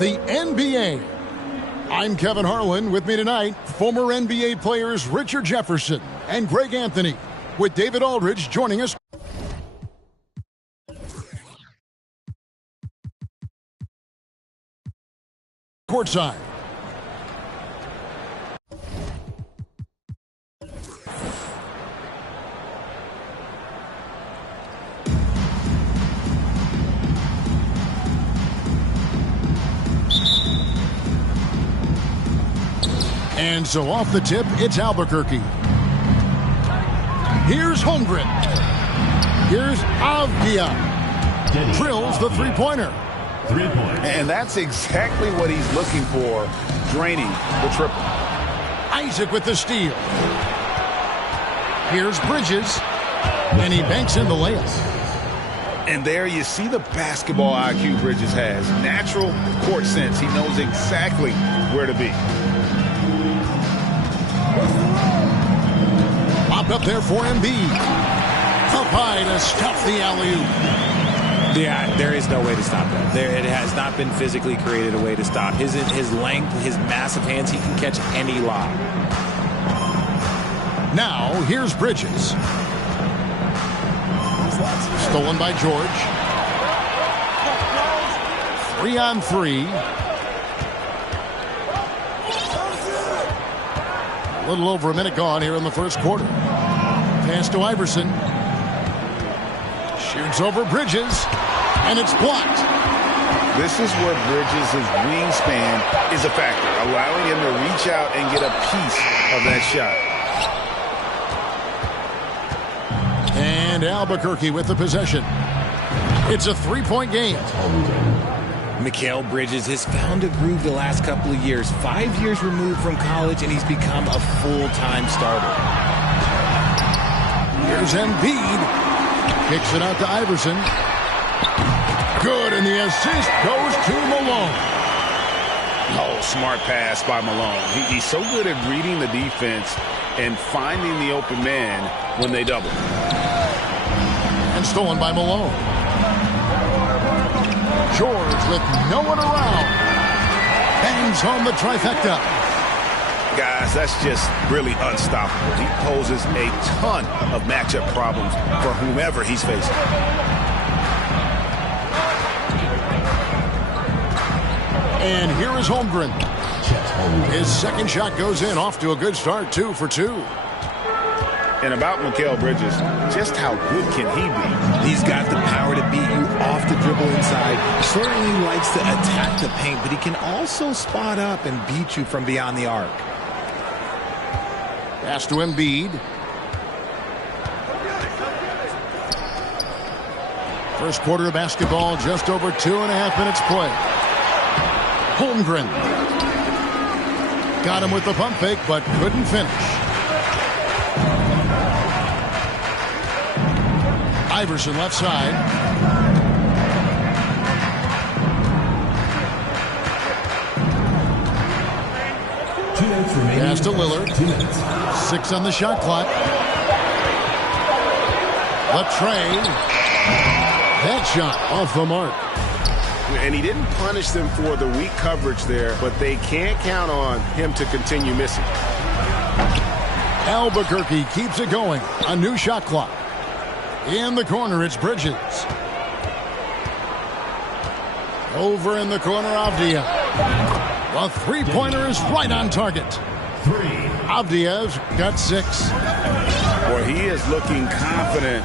The NBA. I'm Kevin Harlan. With me tonight, former NBA players Richard Jefferson and Greg Anthony, with David Aldridge joining us. Courtside. And so off the tip, it's Albuquerque. Here's Holmgren. Here's Avdia. Drills the three-pointer. And that's exactly what he's looking for, draining the triple. Isaac with the steal. Here's Bridges. And he banks in the layup. And there you see the basketball IQ Bridges has. Natural court sense. He knows exactly where to be. Popped up there for Embiid. Up high to stuff the alley-oop. Yeah, there is no way to stop that. It has not been physically created a way to stop. His length, his massive hands, he can catch any lob. Now, here's Bridges. Stolen by George. 3-on-3. A little over a minute gone here in the first quarter. Pass to Iverson. Shoots over Bridges, and it's blocked. This is where Bridges' wingspan is a factor, allowing him to reach out and get a piece of that shot. And Albuquerque with the possession. It's a three-point game. Mikal Bridges has found a groove the last couple of years. 5 years removed from college, and he's become a full-time starter. Here's Embiid. Kicks it out to Iverson. Good, and the assist goes to Malone. Oh, smart pass by Malone. He's so good at reading the defense and finding the open man when they double. And stolen by Malone. George with no one around. Bangs home the trifecta. Guys, that's just really unstoppable. He poses a ton of matchup problems for whomever he's facing. And here is Holmgren. His second shot goes in, off to a good start, 2 for 2. And about Mikal Bridges, just how good can he be? He's got the power to beat you off the dribble inside. Certainly likes to attack the paint, but he can also spot up and beat you from beyond the arc. Pass to Embiid. First quarter of basketball, just over 2.5 minutes play. Holmgren. Got him with the pump fake, but couldn't finish. Iverson left side. Pass to Lillard. 6 on the shot clock. The tray. That shot off the mark. And he didn't punish them for the weak coverage there, but they can't count on him to continue missing. Albuquerque keeps it going. A new shot clock. In the corner, it's Bridges. Over in the corner, Avdia. The three-pointer is right on target. Avdia's got 6. Boy, he is looking confident.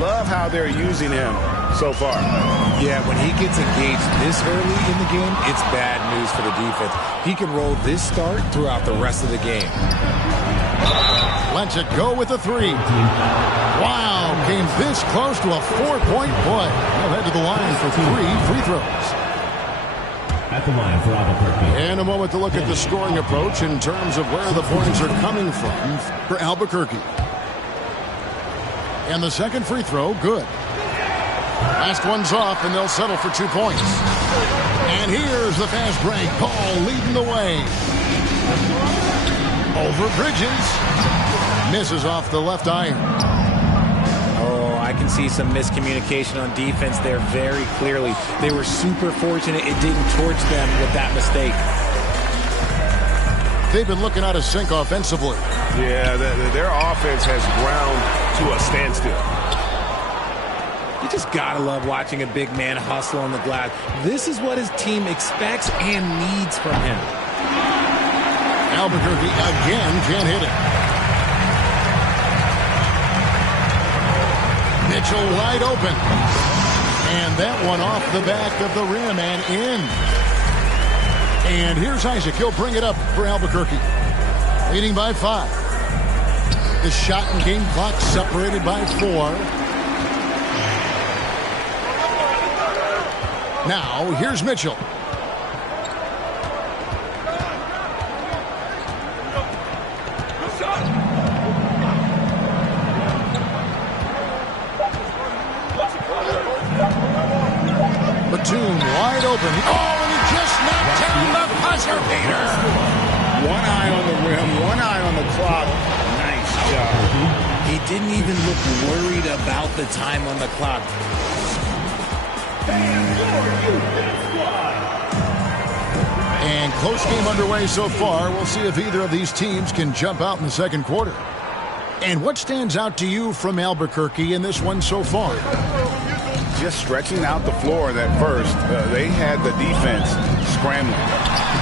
Love how they're using him so far. Yeah, when he gets engaged this early in the game, it's bad news for the defense. He can roll this start throughout the rest of the game. Lets it go with a 3. Wow, came this close to a 4-point play. He'll head to the line for 3 free throws. At the line for Albuquerque. And a moment to look at the scoring approach in terms of where the points are coming from for Albuquerque. And the second free throw, good. Last one's off, and they'll settle for 2 points. And here's the fast break. Paul leading the way. Over Bridges. Misses off the left iron. Oh, I I can see some miscommunication on defense there very clearly. They were super fortunate it didn't torch them with that mistake. They've been looking out of sync offensively. Yeah, their offense has ground to a standstill. You just gotta love watching a big man hustle on the glass. This is what his team expects and needs from him. Albuquerque again can't hit it. Mitchell wide open. And that one off the back of the rim and in. And here's Isaac. He'll bring it up for Albuquerque. Leading by 5. The shot and game clock separated by 4. Now, here's Mitchell. Batum wide open. Oh, and he just knocked down the buzzer beater. One eye on the rim, one eye on the clock. Nice job. He didn't even look worried about the time on the clock. And close game underway so far. We'll see if either of these teams can jump out in the second quarter. And what stands out to you from Albuquerque in this one so far? Just stretching out the floor that first. They had the defense scrambling.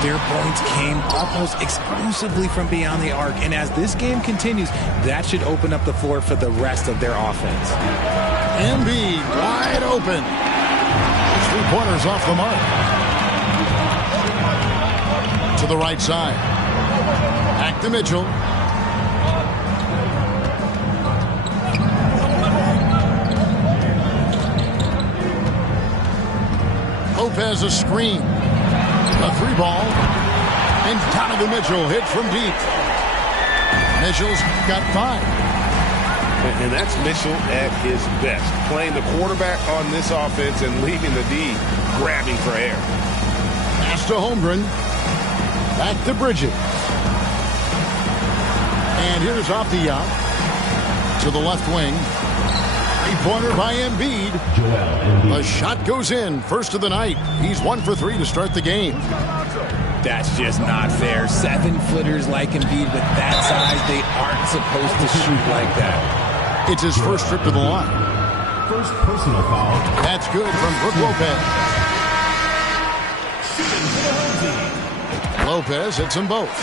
Their points came almost exclusively from beyond the arc. And as this game continues, that should open up the floor for the rest of their offense. Embiid wide open. 3-pointers off the mark. To the right side. Back to Mitchell. Lopez a screen. A 3-ball. And Donovan Mitchell hit from deep. Mitchell's got 5. And that's Mitchell at his best. Playing the quarterback on this offense and leaving the D grabbing for air. Pass to Holmgren. Back to Bridges. And here's Optia to the left wing. 3-pointer by Embiid. The shot goes in. First of the night. He's 1 for 3 to start the game. That's just not fair. 7-footers like Embiid with that size, they aren't supposed to shoot like that. It's his first trip to the line. First personal foul. That's good from Brook Lopez. Lopez hits them both.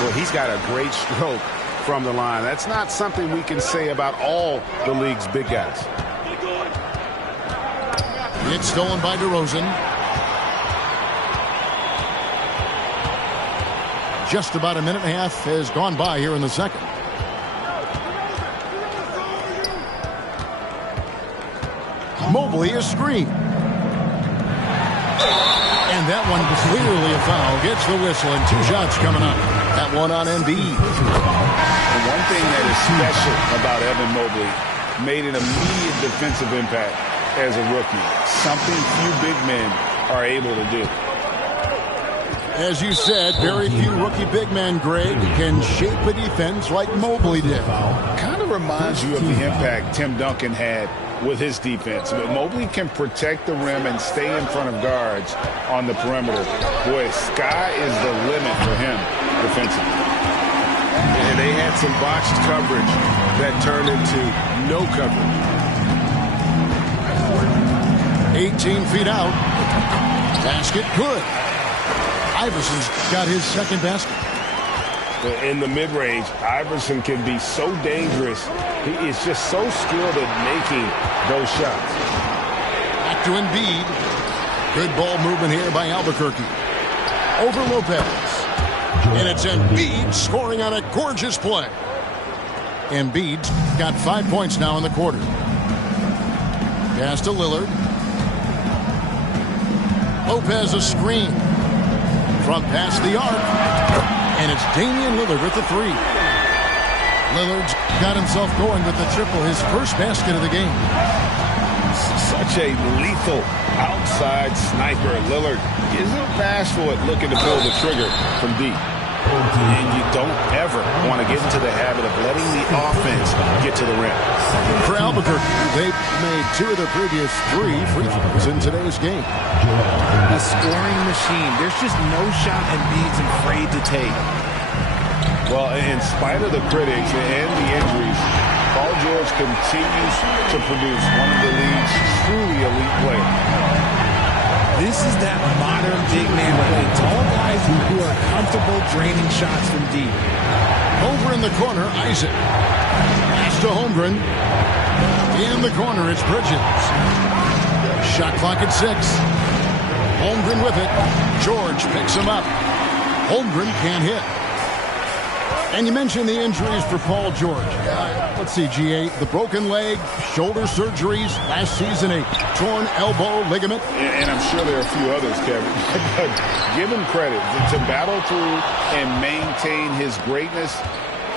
Well, he's got a great stroke from the line. That's not something we can say about all the league's big guys. It's stolen by DeRozan. Just about a minute and a half has gone by here in the second. Mobley is screened. And that one clearly a foul. Gets the whistle and 2 shots coming up. That one on Embiid. And one thing that is special about Evan Mobley, made an immediate defensive impact as a rookie. Something few big men are able to do. As you said, very few rookie big men, Greg, can shape a defense like Mobley did. Kind of reminds you of the impact Tim Duncan had with his defense. But Mobley can protect the rim and stay in front of guards on the perimeter. Boy, sky is the limit for him defensively. And they had some botched coverage that turned into no coverage. 18 feet out. Basket good. Iverson's got his second basket. In the mid-range, Iverson can be so dangerous. He is just so skilled at making those shots. Back to Embiid. Good ball movement here by Albuquerque. Over Lopez. And it's Embiid scoring on a gorgeous play. Embiid's got 5 points now in the quarter. Pass to Lillard. Lopez a screen. From past the arc. And it's Damian Lillard with the 3. Lillard's got himself going with the triple, his first basket of the game. Such a lethal outside sniper. Lillard isn't bashful at looking to pull the trigger from deep. And you don't ever want to get into the habit of letting the offense get to the rim. For Albuquerque, they've made 2 of their previous 3 free throws in today's game. A scoring machine. There's just no shot Embiid's afraid to take. Well, in spite of the critics and the injuries, Paul George continues to produce one of the league's truly elite players. This is that modern big man play. Tall guys who are comfortable draining shots from deep. Over in the corner, Isaac. Pass to Holmgren. In the corner, it's Bridges. Shot clock at 6. Holmgren with it. George picks him up. Holmgren can't hit. And you mentioned the injuries for Paul George. Let's see, GA, the broken leg, shoulder surgeries, last season a torn elbow ligament. And I'm sure there are a few others, Kevin. But give him credit. To battle through and maintain his greatness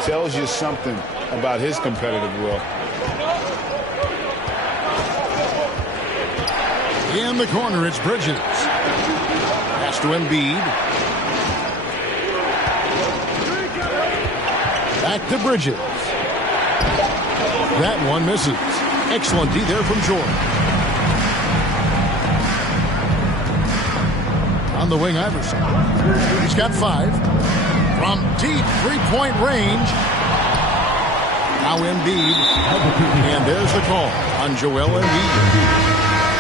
tells you something about his competitive will. In the corner, it's Bridges. Pass to Embiid. Back to Bridges. That one misses. Excellent D there from George. On the wing, Iverson. He's got 5. From deep three-point range. Now Embiid. And there's the call on Joel Embiid.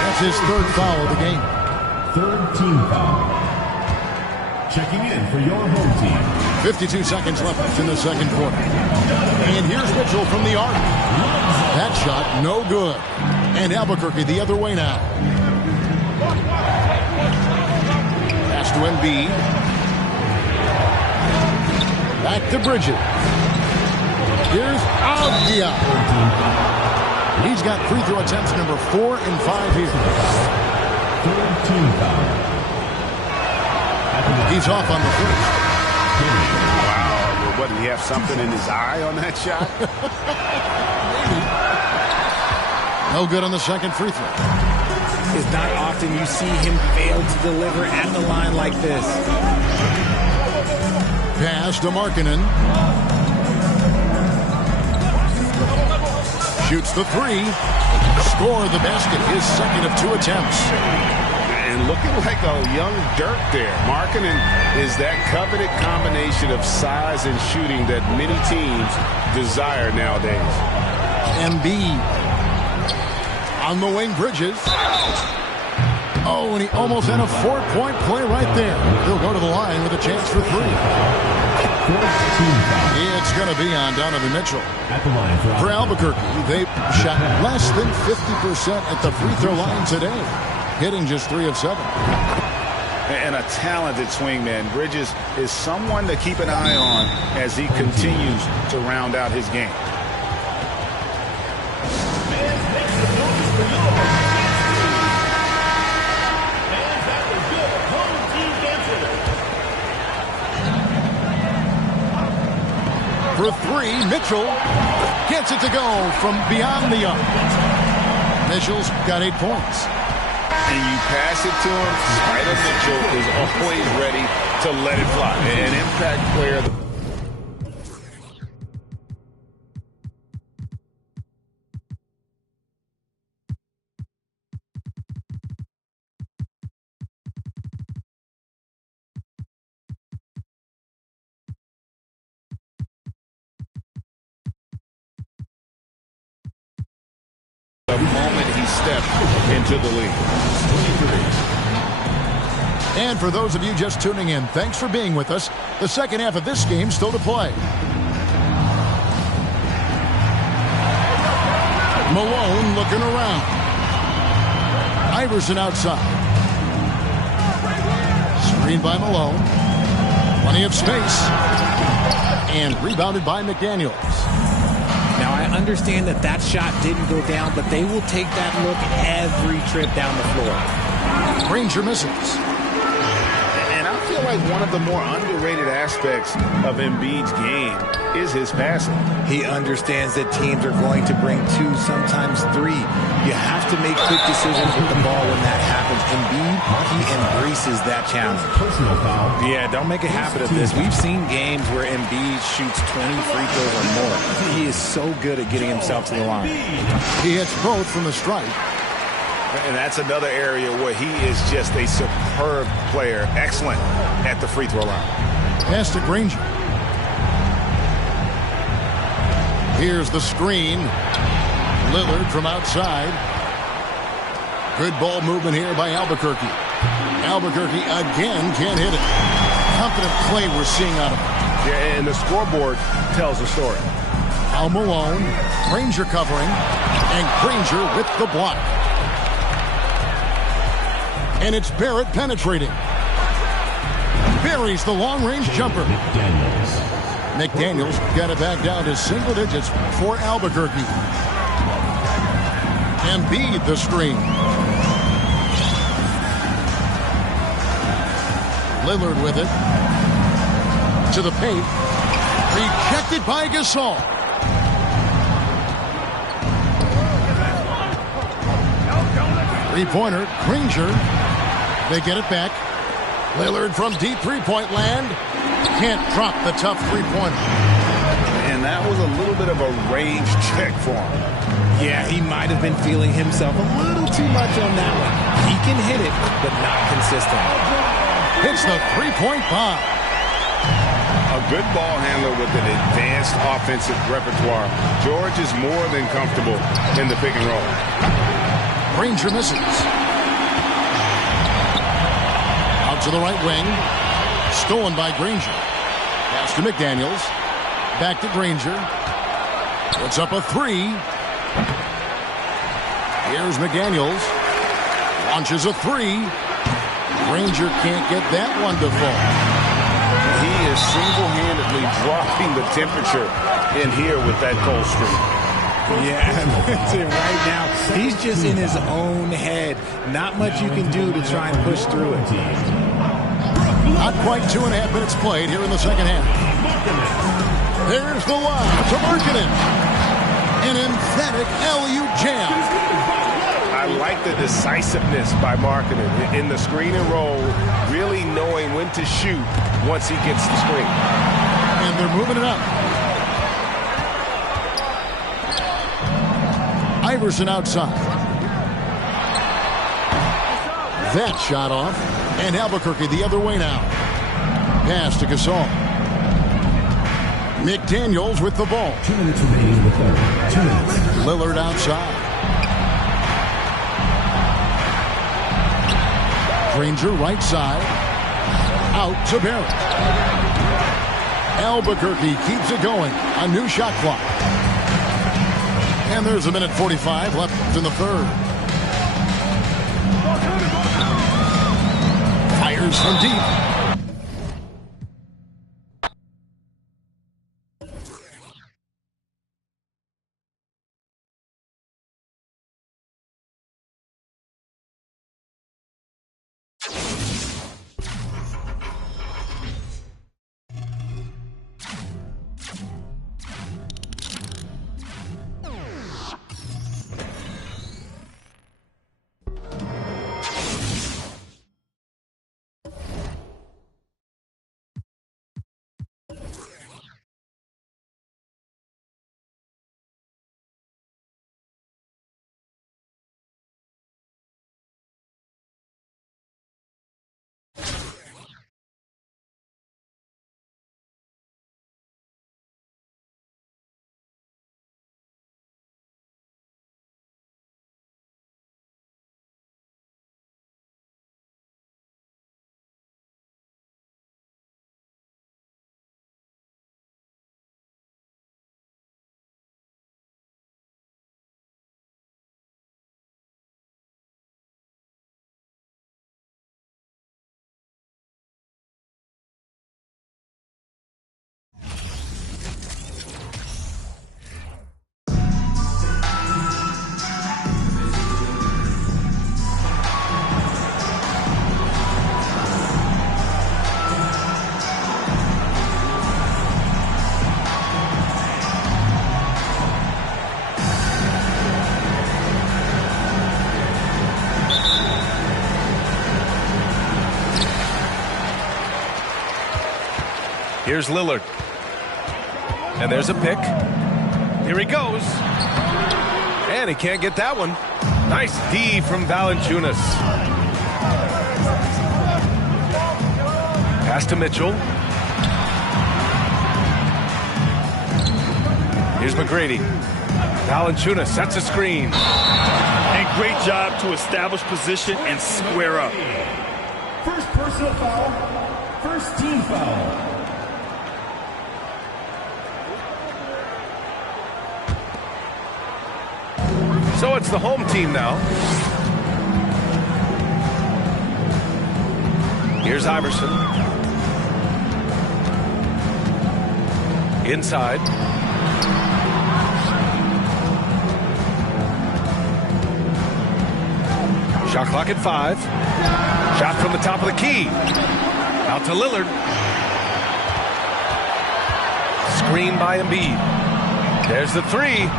That's his 3rd foul of the game. 3rd team foul. Checking in for your home team. 52 seconds left in the 2nd quarter. And here's Mitchell from the arc. That shot, no good. And Albuquerque the other way now. Pass to Embiid. Back to Bridges. Here's Avdia. He's got free throw attempts number 4 and 5 here. 3rd team foul. He's off on the first. Wow. What, did he have something in his eye on that shot? No good on the 2nd free throw. It's not often you see him fail to deliver at the line like this. Pass to Markkanen. Shoots the 3. Score the basket. His 2nd of 2 attempts. And looking like a young Dirk there. Markkanen is that coveted combination of size and shooting that many teams desire nowadays. Embiid. On the wing, Bridges. Oh, and he almost had a 4-point play right there. He'll go to the line with a chance for 3. It's going to be on Donovan Mitchell. At the line for Albuquerque, they've shot less than 50% at the free throw line today, hitting just 3 of 7. And a talented swingman. Bridges is someone to keep an eye on as he continues to round out his game. For 3, Mitchell gets it to go from beyond the arc. Mitchell's got 8 points. And you pass it to him, Spider Mitchell is always ready to let it fly. An impact player. The moment he stepped into the league. And for those of you just tuning in, thanks for being with us. The second half of this game still to play. Malone looking around. Iverson outside. Screened by Malone. Plenty of space. And rebounded by McDaniels. Now, I understand that that shot didn't go down, but they will take that look every trip down the floor. Ranger misses. And I feel like one of the more underrated aspects of Embiid's game is his passing. He understands that teams are going to bring 2, sometimes 3. You have to make quick decisions with the ball when that happens. Embiid, he embraces that challenge. Personal foul. Yeah, don't make a habit of this. We've seen games where Embiid shoots 20 free throws or more. He is so good at getting himself to the line. He hits both from the stripe. And that's another area where he is just a superb player. Excellent at the free throw line. Pass to Granger. Here's the screen. Lillard from outside. Good ball movement here by Albuquerque. Albuquerque again can't hit it. Confident play we're seeing out of him. Yeah, and the scoreboard tells the story. Al Malone. Granger covering. And Granger with the block. And it's Barrett penetrating. Buries the long-range jumper. McDaniels got it back down to single digits for Albuquerque. Embiid the screen. Lillard with it. To the paint. Rejected by Gasol. Three-pointer. Granger. They get it back. Lillard from deep three-point land. Can't drop the tough three-pointer. And that was a little bit of a range check for him. Yeah, he might have been feeling himself a little too much on that one. He can hit it, but not consistent. Hits the three-point bomb. A good ball handler with an advanced offensive repertoire. George is more than comfortable in the pick and roll. Granger misses. Out to the right wing. Stolen by Granger. Pass to McDaniels. Back to Granger. Puts up a three. Here's McDaniels. Launches a three. Granger can't get that one to fall. He is single-handedly dropping the temperature in here with that cold streak. Yeah, that's it right now. He's just in his own head. Not much you can do to try and push through it. Not quite 2.5 minutes played here in the second half. There's the lob to Markkanen. An emphatic LU jam. I like the decisiveness by Markkanen in the screen and roll, really knowing when to shoot once he gets the screen. And they're moving it up. Iverson outside. That shot off. And Albuquerque the other way now. Pass to Gasol. McDaniels with the ball. 2 minutes remaining in the third. 2 minutes. Lillard outside. Granger right side. Out to Barrett. Albuquerque keeps it going. A new shot clock. And there's a minute 45 left in the third. Fires from deep. Here's Lillard. And there's a pick. Here he goes. And he can't get that one. Nice D from Valanciunas. Pass to Mitchell. Here's McGrady. Valanciunas sets a screen. And great job to establish position and square up. First personal foul. First team foul. So it's the home team now. Here's Iverson. Inside. Shot clock at 5. Shot from the top of the key. Out to Lillard. Screen by Embiid. There's the 3.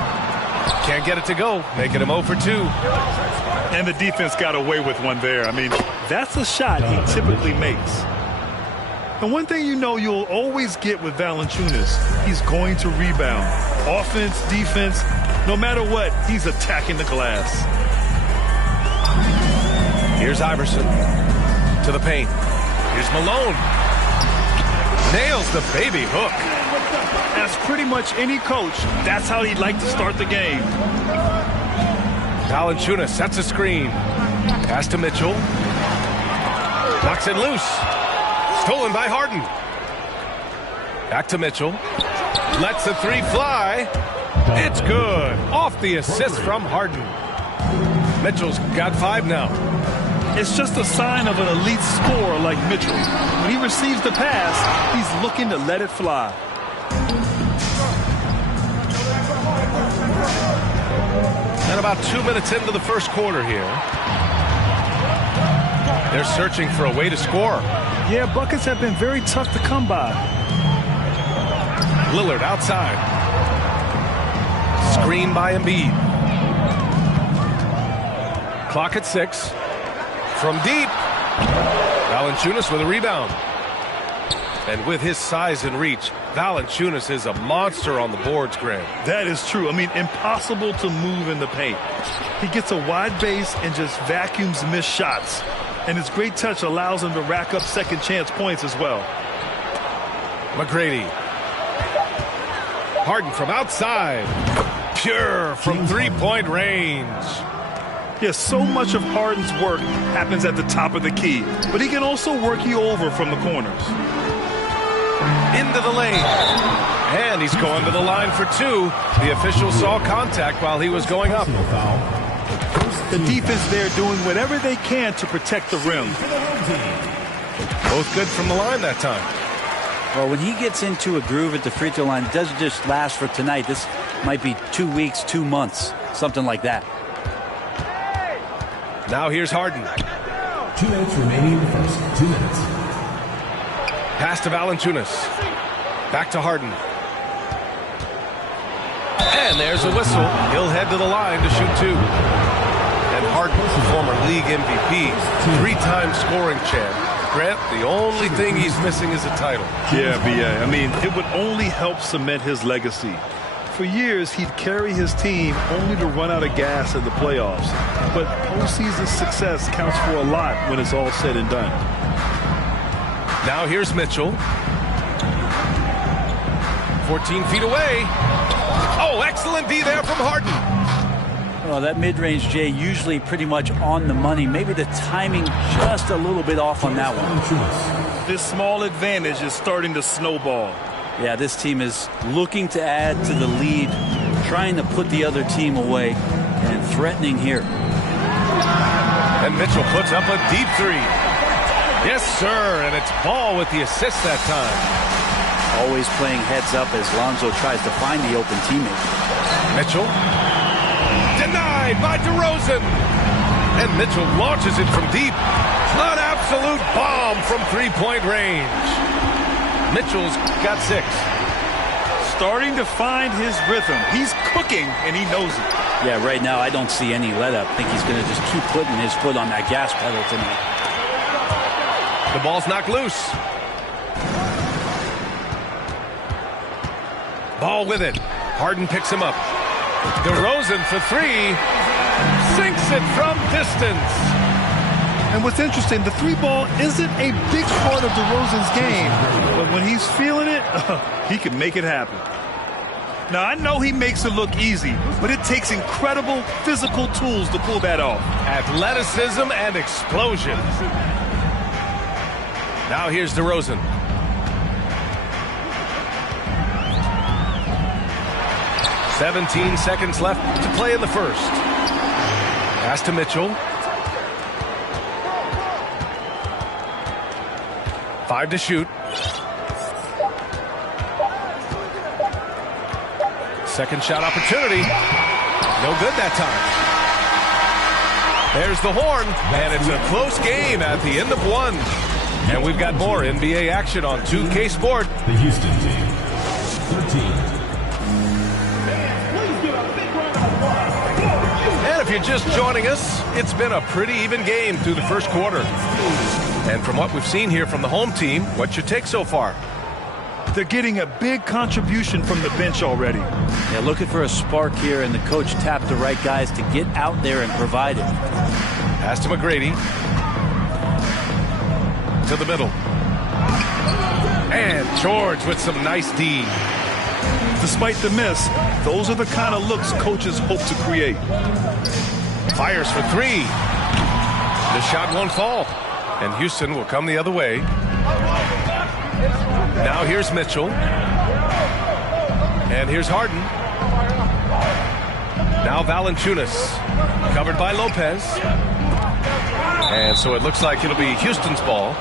Can't get it to go, making him 0 for 2. And the defense got away with one there. I mean, that's a shot he typically makes. And one thing you know you'll always get with Valanciunas, he's going to rebound. Offense, defense, no matter what, he's attacking the glass. Here's Iverson to the paint. Here's Malone. Nails the baby hook. As pretty much any coach, that's how he'd like to start the game. Valanciunas sets a screen. Pass to Mitchell. Knocks it loose. Stolen by Harden. Back to Mitchell. Lets the 3 fly. It's good. Off the assist from Harden. Mitchell's got 5 now. It's just a sign of an elite scorer like Mitchell. When he receives the pass, he's looking to let it fly. And about 2 minutes into the first quarter here. They're searching for a way to score. Yeah, buckets have been very tough to come by. Lillard outside. Screen by Embiid. Clock at 6. From deep. Valanciunas with a rebound. And with his size and reach, Valanciunas is a monster on the boards, Grant. That is true. I mean, impossible to move in the paint. He gets a wide base and just vacuums missed shots. And his great touch allows him to rack up second chance points as well. McGrady. Harden from outside. Pure from three-point range. Yes, so much of Harden's work happens at the top of the key. But he can also work you over from the corners. Into the lane. And he's going to the line for 2. The official saw contact while he was going up. The defense there doing whatever they can to protect the rim. Both good from the line that time. Well, when he gets into a groove at the free throw line, it doesn't just last for tonight. This might be 2 weeks, 2 months, something like that. Now here's Harden. 2 minutes remaining in the first. 2 minutes. Pass to Valanciunas. Back to Harden. And there's a whistle. He'll head to the line to shoot 2. And Harden, former league MVP, 3-time scoring champ. Grant, the only thing he's missing is a title. Yeah, B.A. I mean, it would only help cement his legacy. For years, he'd carry his team only to run out of gas in the playoffs. But postseason success counts for a lot when it's all said and done. Now here's Mitchell. 14 feet away. Oh, excellent D there from Harden. Well, that mid-range, Jay, usually pretty much on the money. Maybe the timing just a little bit off on that one. This small advantage is starting to snowball. Yeah, this team is looking to add to the lead, trying to put the other team away, and threatening here. And Mitchell puts up a deep 3. Yes, sir, and it's Ball with the assist that time. Always playing heads up as Lonzo tries to find the open teammate. Mitchell. Denied by DeRozan. And Mitchell launches it from deep. An absolute bomb from three-point range. Mitchell's got 6. Starting to find his rhythm. He's cooking, and he knows it. Yeah, right now I don't see any let-up. I think he's going to just keep putting his foot on that gas pedal tonight. The ball's knocked loose. Ball with it. Harden picks him up. DeRozan for three. Sinks it from distance. And what's interesting, the three ball isn't a big part of DeRozan's game, but when he's feeling it, he can make it happen. Now, I know he makes it look easy, but it takes incredible physical tools to pull that off. Athleticism and explosion. Now here's DeRozan. "17 seconds left to play in the first." Pass to Mitchell. 5 to shoot. Second shot opportunity. No good that time. There's the horn, and it's a close game at the end of one. And we've got more NBA action on 2K Sport. The Houston team, 13. And if you're just joining us, it's been a pretty even game through the first quarter. And from what we've seen here from the home team, what's your take so far? They're getting a big contribution from the bench already. Yeah, looking for a spark here, and the coach tapped the right guys to get out there and provide it. Pass to McGrady. To the middle. And George with some nice D. Despite the miss, those are the kind of looks coaches hope to create. Fires for three. The shot won't fall. And Houston will come the other way. Now here's Mitchell. And here's Harden. Now Valanciunas. Covered by Lopez. And so it looks like it'll be Houston's ball.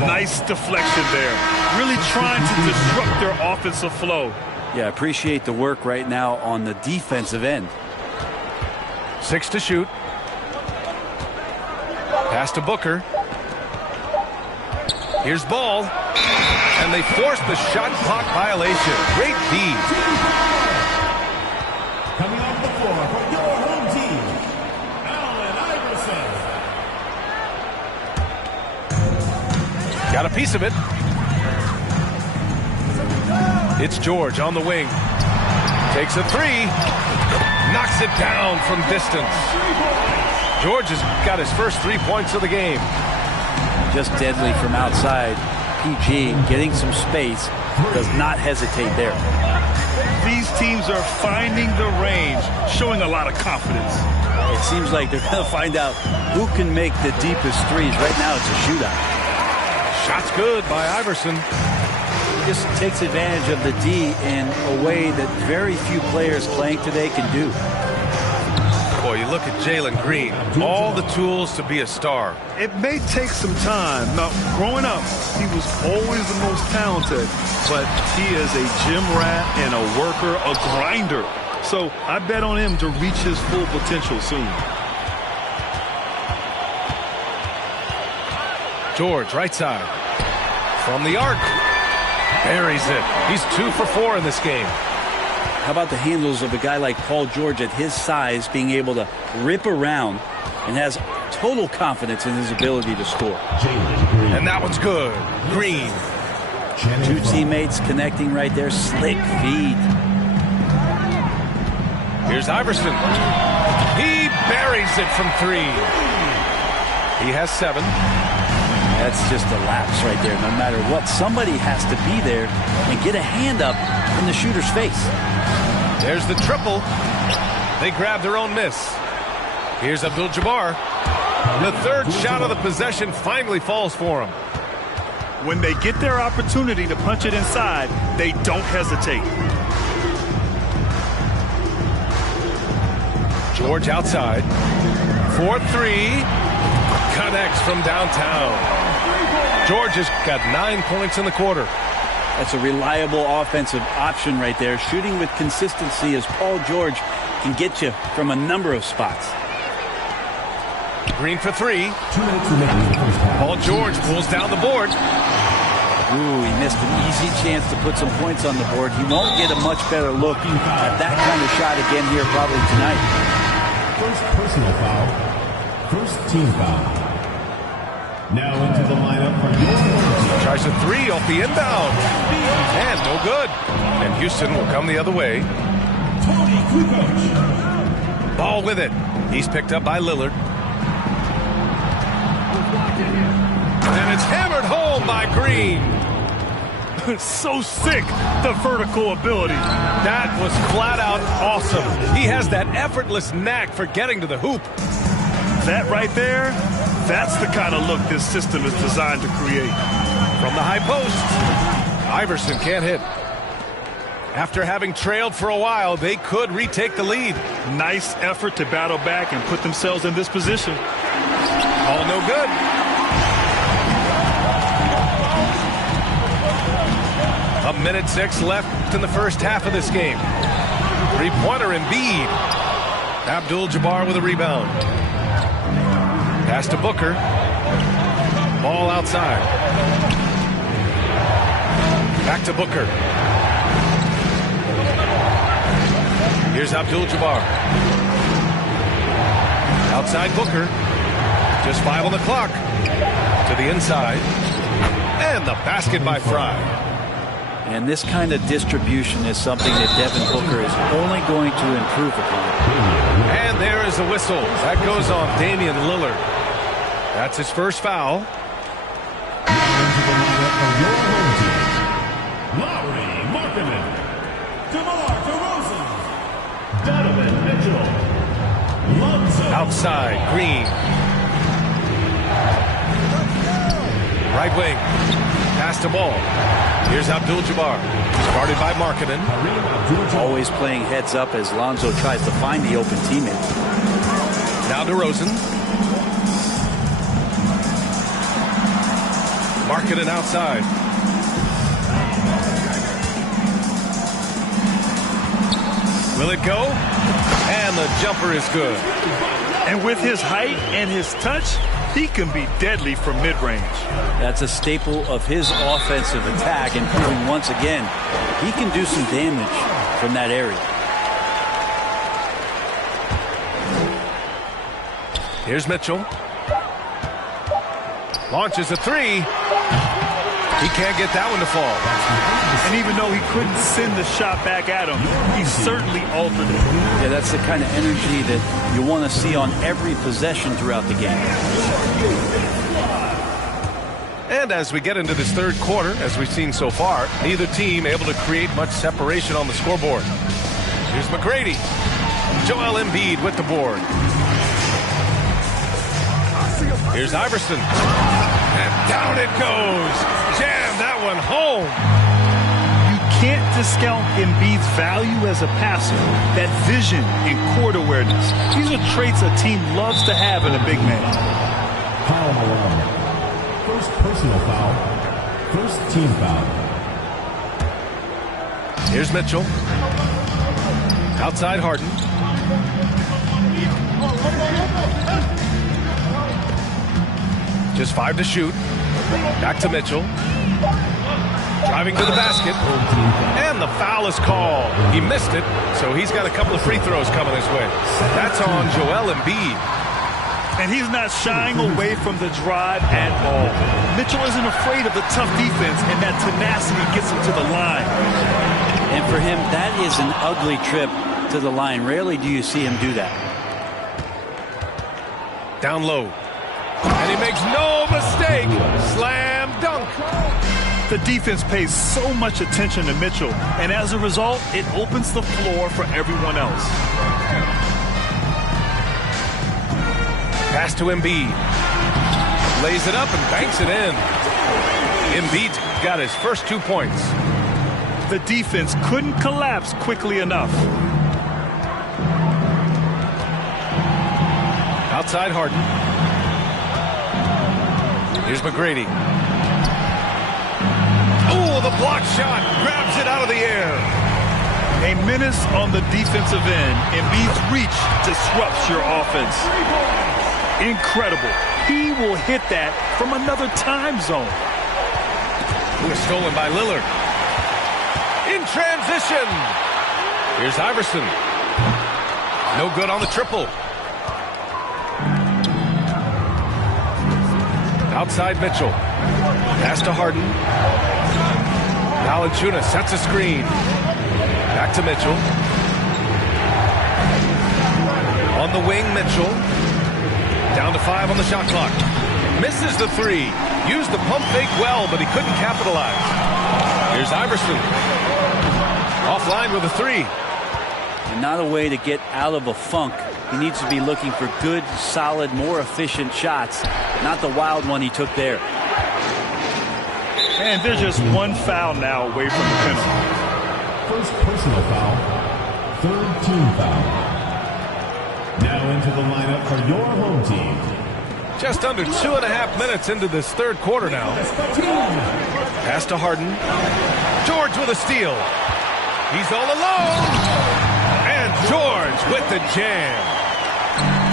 Nice deflection there. Really trying to disrupt their offensive flow. Yeah, appreciate the work right now on the defensive end. 6 to shoot. Pass to Booker. Here's Ball. And they force the shot clock violation. Great D. Coming off the floor for your home team, Allen Iverson. Got a piece of it. It's George on the wing. Takes a three. Knocks it down from distance. George has got his first 3 points of the game. Just deadly from outside. PG getting some space. Does not hesitate there. These teams are finding the range, showing a lot of confidence. It seems like they're going to find out who can make the deepest threes. Right now it's a shootout. Shot's good by Iverson. He just takes advantage of the D in a way that very few players playing today can do. Boy, you look at Jalen Green. All the tools to be a star. It may take some time. Now, growing up, he was always the most talented, but he is a gym rat and a worker, a grinder. So I bet on him to reach his full potential soon. George, right side. From the arc. Buries it. He's 2 for 4 in this game. How about the handles of a guy like Paul George at his size, being able to rip around and has total confidence in his ability to score. And that one's good. Green. 2 teammates connecting right there. Slick feed. Here's Iverson. He buries it from 3. He has 7. That's just a lapse right there. No matter what, somebody has to be there and get a hand up in the shooter's face. There's the triple. They grab their own miss. Here's Abdul-Jabbar. The third shot of the possession finally falls for him. When they get their opportunity to punch it inside, they don't hesitate. George outside. 4-3. Connects from downtown. George has got 9 points in the quarter. That's a reliable offensive option right there. Shooting with consistency, as Paul George can get you from a number of spots. Green for 3. Paul George pulls down the board. Ooh, he missed an easy chance to put some points on the board. He won't get a much better look at that kind of shot again here probably tonight. First personal foul. First team foul. Now into the lineup for your Tries a three off the inbound. And no good. And Houston will come the other way. Ball with it. He's picked up by Lillard. And it's hammered home by Green. So sick, the vertical ability. That was flat out awesome. He has that effortless knack for getting to the hoop. That right there, that's the kind of look this system is designed to create. From the high post, Iverson can't hit. After having trailed for a while, they could retake the lead. Nice effort to battle back and put themselves in this position. All no good. A minute 6 left in the first half of this game. Three-pointer Embiid. Abdul-Jabbar with a rebound. Pass to Booker. Ball outside. Back to Booker. Here's Abdul-Jabbar. Outside Booker. Just 5 on the clock. To the inside. And the basket by Fry. And this kind of distribution is something that Devin Booker is only going to improve upon. And there is a whistle. That goes on Damian Lillard. That's his first foul. Lowry, Markkanen, DeMar DeRozan, Donovan Mitchell, Lonzo. Outside, Green. Right wing. Pass to Ball. Here's Abdul-Jabbar. Started by Markkanen. Always playing heads up as Lonzo tries to find the open teammate. Now DeRozan. Markkanen outside. Will it go? And the jumper is good. And with his height and his touch, he can be deadly from mid-range. That's a staple of his offensive attack, and proving once again he can do some damage from that area. Here's Mitchell. Launches a three. He can't get that one to fall. And even though he couldn't send the shot back at him, he certainly altered it. Yeah, that's the kind of energy that you want to see on every possession throughout the game. And as we get into this third quarter, as we've seen so far, neither team able to create much separation on the scoreboard. Here's McGrady. Joel Embiid with the board. Here's Iverson. And down it goes. Jam that one home. You can't discount Embiid's value as a passer. That vision and court awareness. These are traits a team loves to have in a big man. Foul Malone. First personal foul. First team foul. Here's Mitchell. Outside Harden. Just 5 to shoot. Back to Mitchell. Driving to the basket. And the foul is called. He missed it, so he's got a couple of free throws coming his way. That's on Joel Embiid. And he's not shying away from the drive at all. Mitchell isn't afraid of the tough defense, and that tenacity gets him to the line. And for him, that is an ugly trip to the line. Rarely do you see him do that. Down low. And he makes no mistake. Slam dunk. The defense pays so much attention to Mitchell, and as a result, it opens the floor for everyone else. Pass to Embiid. Lays it up and banks it in. Embiid's got his first 2 points. The defense couldn't collapse quickly enough. Outside Harden. Here's McGrady. Oh, the block shot. Grabs it out of the air. A menace on the defensive end. Embiid's reach disrupts your offense. Incredible. He will hit that from another time zone. It was stolen by Lillard. In transition. Here's Iverson. No good on the triple. Outside Mitchell. Pass to Harden. Valanciunas sets a screen. Back to Mitchell. On the wing, Mitchell. Down to 5 on the shot clock. Misses the three. Used the pump fake well, but he couldn't capitalize. Here's Iverson. Offline with a three. And not a way to get out of a funk. He needs to be looking for good, solid, more efficient shots. Not the wild one he took there. And they're just one foul now away from the penalty. First personal foul. Third team foul. Now into the lineup for your home team. Just under 2.5 minutes into this third quarter now. Pass to Harden. George with a steal. He's all alone. And George with the jam.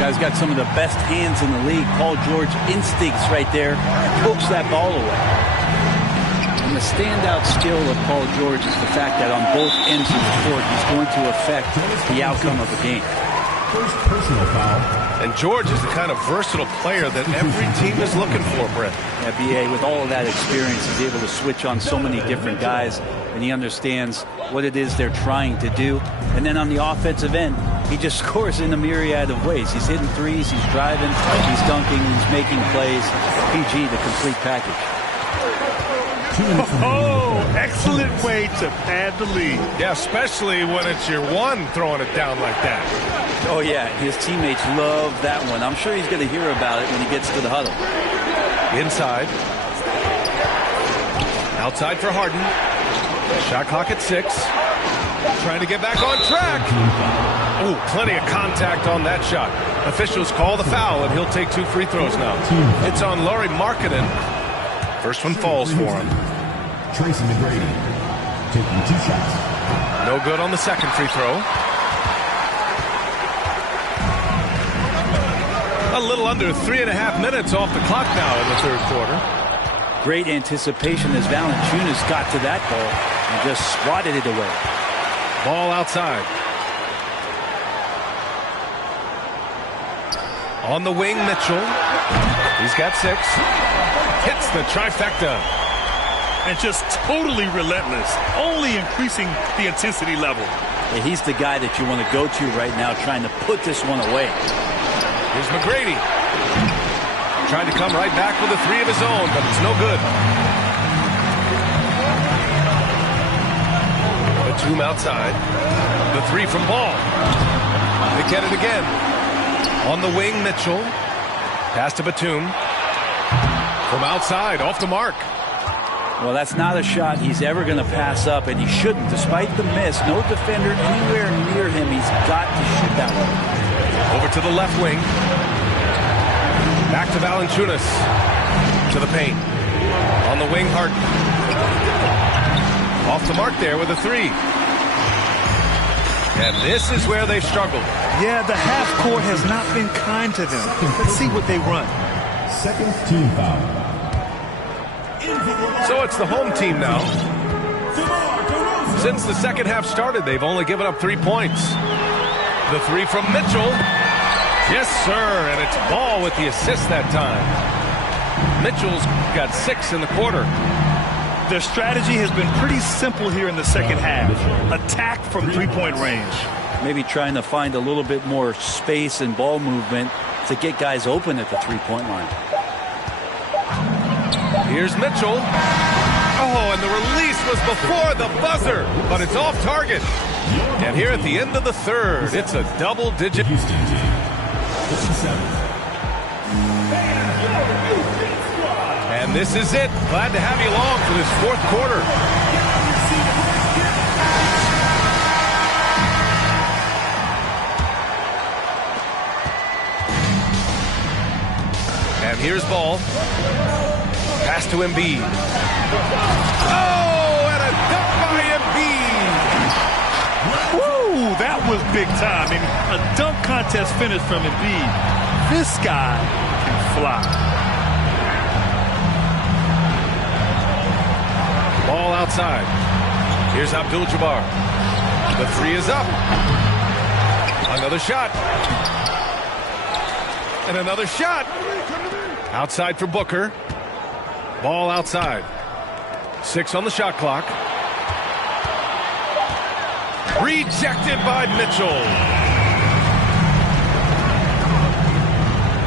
Guy's got some of the best hands in the league. Paul George instincts right there. Pokes that ball away. And the standout skill of Paul George is the fact that on both ends of the court, he's going to affect the outcome of the game. First personal foul. And George is the kind of versatile player that every team is looking for, Brett. Yeah, B.A., with all of that experience, he's able to switch on so many different guys, and he understands what it is they're trying to do. And then on the offensive end, he just scores in a myriad of ways. He's hitting threes, he's driving, he's dunking, he's making plays. PG, the complete package. Oh, excellent way to pad the lead. Yeah, especially when it's your one throwing it down like that. Oh, yeah, his teammates love that one. I'm sure he's going to hear about it when he gets to the huddle. Inside. Outside for Harden. Shot clock at 6. Trying to get back on track. Oh, plenty of contact on that shot. Officials call the foul, and he'll take 2 free throws now. It's on Lauri Markkanen. First one falls for him. Tracy McGrady taking 2 shots. No good on the second free throw. A little under 3.5 minutes off the clock now in the third quarter. Great anticipation as Valanciunas got to that ball and just swatted it away. Ball outside. On the wing, Mitchell. He's got 6. Hits the trifecta. And just totally relentless, only increasing the intensity level. Yeah, he's the guy that you want to go to right now, trying to put this one away. Here's McGrady. Trying to come right back with a 3 of his own, but it's no good. Batum outside. The 3 from Ball. They get it again. On the wing, Mitchell. Pass to Batum. From outside, off the mark. Well, that's not a shot he's ever going to pass up, and he shouldn't. Despite the miss, no defender anywhere near him. He's got to shoot that one. Over to the left wing. Back to Valanciunas. To the paint. On the wing, Harden. Off the mark there with a 3. And this is where they've struggled. Yeah, the half court has not been kind to them. Let's see what they run. Second team foul. So it's the home team now. Since the second half started, they've only given up 3 points. The 3 from Mitchell. Yes, sir, and it's Ball with the assist that time. Mitchell's got 6 in the quarter. Their strategy has been pretty simple here in the second half. Attack from three-point range. Maybe trying to find a little bit more space and ball movement to get guys open at the three-point line. Here's Mitchell. Oh, and the release was before the buzzer, but it's off target. And here at the end of the third, it's a double-digit. And this is it. Glad to have you along for this fourth quarter. And here's Ball. Pass to Embiid. Oh, and a dunk by Embiid. Woo, that was big time. I mean, a dunk contest finish from Embiid. This guy can fly. Ball outside. Here's Abdul-Jabbar. The 3 is up. Another shot. And another shot. Outside for Booker. Ball outside. 6 on the shot clock. Rejected by Mitchell.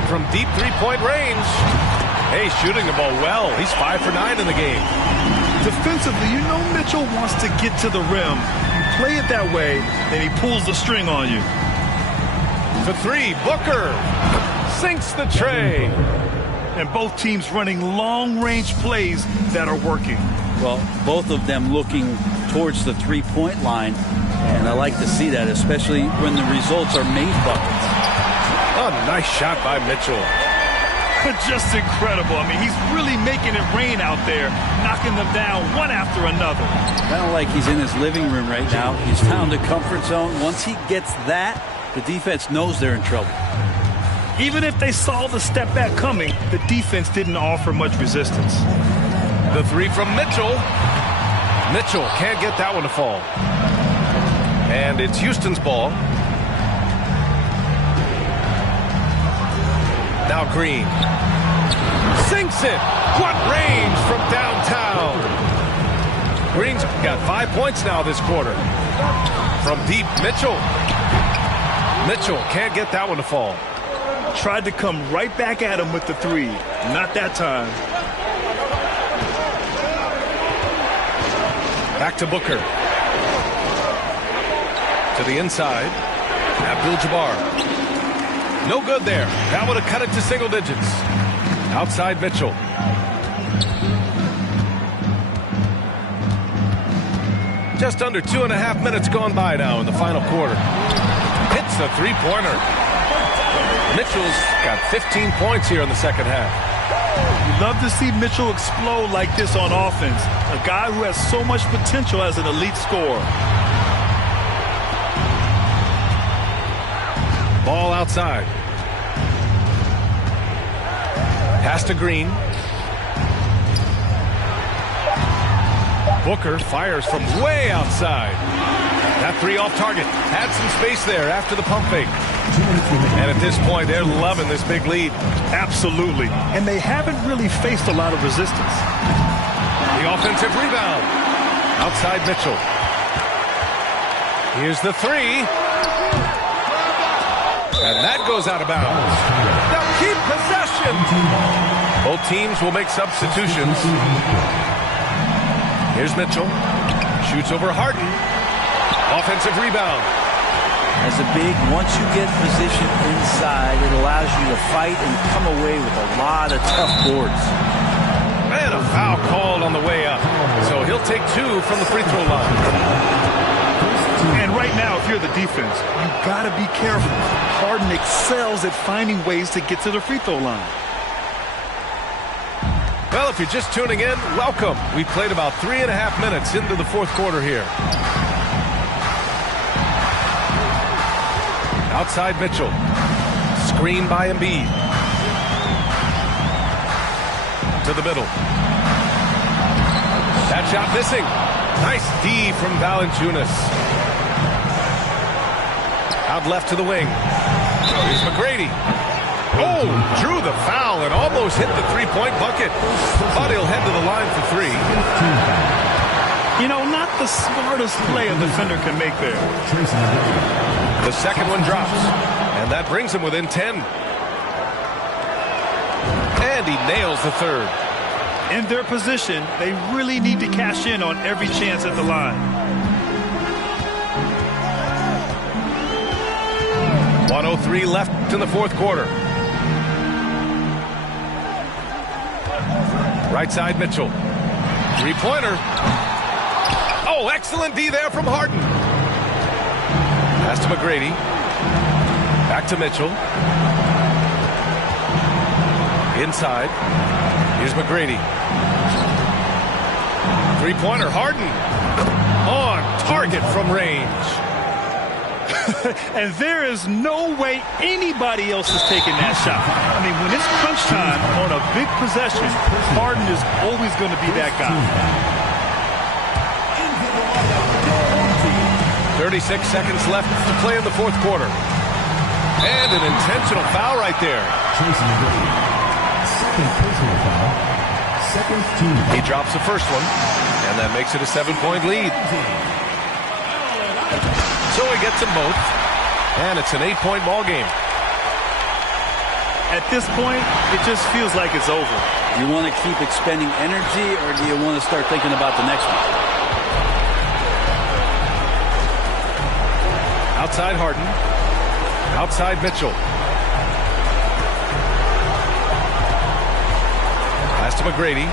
From deep three-point range. Hey, shooting the ball well. He's 5 for 9 in the game. Defensively, you know Mitchell wants to get to the rim. You play it that way, then he pulls the string on you. For 3, Booker sinks the tray. And both teams running long-range plays that are working. Well, both of them looking towards the three-point line, and I like to see that, especially when the results are made buckets. Oh, nice shot by Mitchell. Just incredible. I mean, he's really making it rain out there, knocking them down one after another. Kind of like he's in his living room right now. He's found a comfort zone. Once he gets that, the defense knows they're in trouble. Even if they saw the step back coming, the defense didn't offer much resistance. The 3 from Mitchell. Mitchell can't get that one to fall. And it's Houston's ball. Now Green. Sinks it. What range from downtown. Green's got 5 points now this quarter. From deep, Mitchell. Mitchell can't get that one to fall. Tried to come right back at him with the 3. Not that time. Back to Booker. To the inside. Abdul-Jabbar. No good there. That would have cut it to single digits. Outside Mitchell. Just under 2.5 minutes gone by now in the final quarter. Hits a three-pointer. Mitchell's got 15 points here in the second half. You love to see Mitchell explode like this on offense. A guy who has so much potential as an elite scorer. Ball outside. Pass to Green. Booker fires from way outside. That 3 off target. Had some space there after the pump fake. And at this point, they're loving this big lead. Absolutely. And they haven't really faced a lot of resistance. The offensive rebound. Outside Mitchell. Here's the 3. And that goes out of bounds. They'll keep possession. Both teams will make substitutions. Here's Mitchell. Shoots over Harden. Offensive rebound. As a big, once you get position inside, it allows you to fight and come away with a lot of tough boards. And a foul called on the way up. So he'll take 2 from the free throw line. And right now, if you're the defense, you've got to be careful. Harden excels at finding ways to get to the free throw line. Well, if you're just tuning in, welcome. We played about 3.5 minutes into the fourth quarter here. Outside Mitchell. Screen by Embiid. To the middle. That shot missing. Nice D from Valanciunas. Out left to the wing. Here's McGrady. Oh, drew the foul and almost hit the three-point bucket. But he'll head to the line for 3. You know, not the smartest play a defender can make there. The second one drops, and that brings him within 10. And he nails the third. In their position, they really need to cash in on every chance at the line. 1:03 left in the fourth quarter. Right side Mitchell. Three-pointer. Oh, excellent D there from Harden. Pass to McGrady. Back to Mitchell. Inside. Here's McGrady. Three-pointer. Harden. On target from range. And there is no way anybody else is taking that shot. I mean, when it's crunch time on a big possession, Harden is always going to be that guy. 36 seconds left to play in the fourth quarter. And an intentional foul right there. Second personal foul. seconds to He drops the first one, and that makes it a 7-point lead. So he gets them both, and it's an 8-point ball game. At this point, it just feels like it's over. You want to keep expending energy, or do you want to start thinking about the next one? Outside Harden. Outside Mitchell. Pass to McGrady.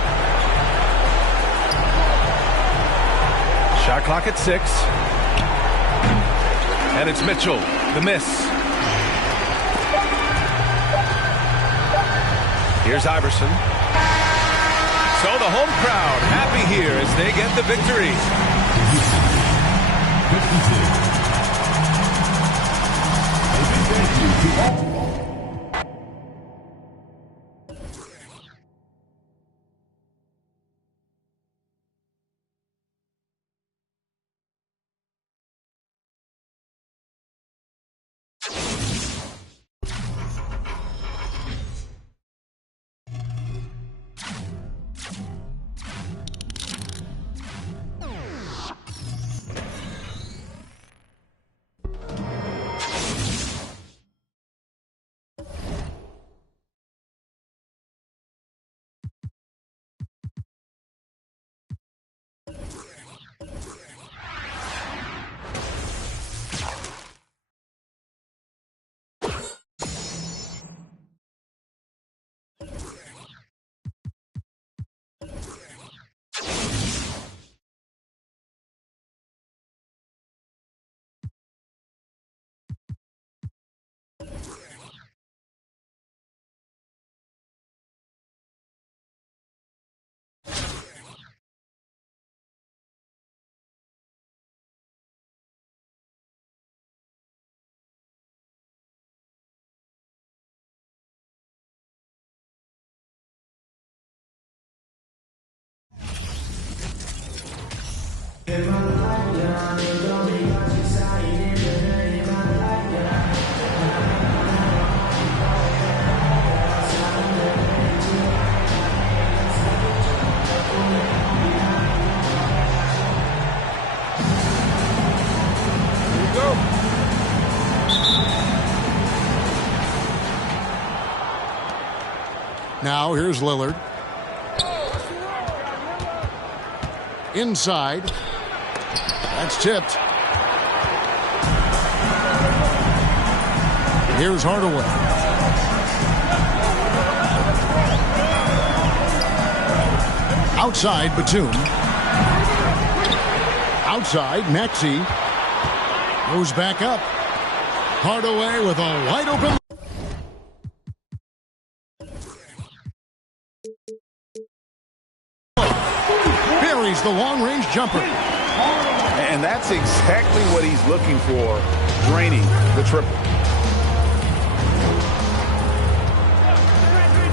Shot clock at 6. And it's Mitchell. The miss. Here's Iverson. So the home crowd happy here as they get the victory. 56. Now here's Lillard. Inside. That's tipped. Here's Hardaway. Outside, Batum. Outside, Maxey. Goes back up. Hardaway with a wide open. Buries the long-range jumper. And that's exactly what he's looking for, draining the triple.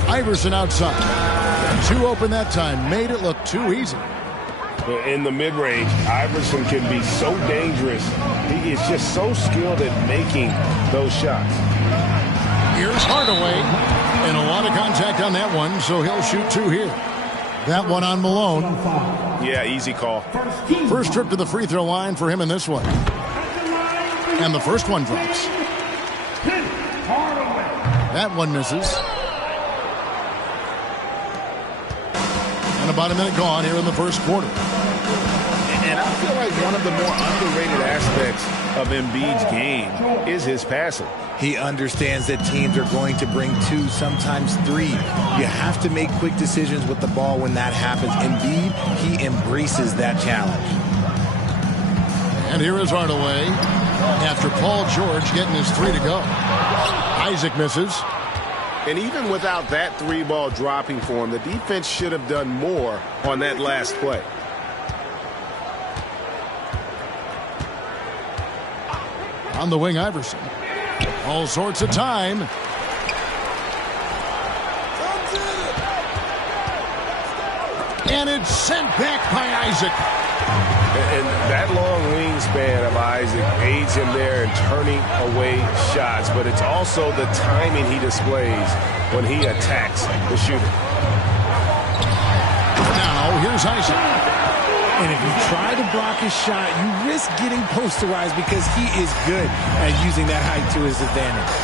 Iverson outside. Too open that time. Made it look too easy. In the mid-range, Iverson can be so dangerous. He is just so skilled at making those shots. Here's Hardaway. And a lot of contact on that one, so he'll shoot 2 here. That one on Malone. Yeah, easy call. First trip to the free throw line for him in this one. And the first one drops. That one misses. And about a minute gone here in the first quarter. And I feel like one of the more underrated aspects of Embiid's game is his passing. He understands that teams are going to bring 2, sometimes 3. You have to make quick decisions with the ball when that happens. Embiid, he embraces that challenge. And here is Hardaway after Paul George getting his 3 to go. Isaac misses. And even without that 3-ball dropping for him, the defense should have done more on that last play. On the wing, Iverson. All sorts of time. And it's sent back by Isaac. And that long wingspan of Isaac aids him there in turning away shots, but it's also the timing he displays when he attacks the shooter. Here's Isaac. And if you try to block his shot, you risk getting posterized because he is good at using that height to his advantage.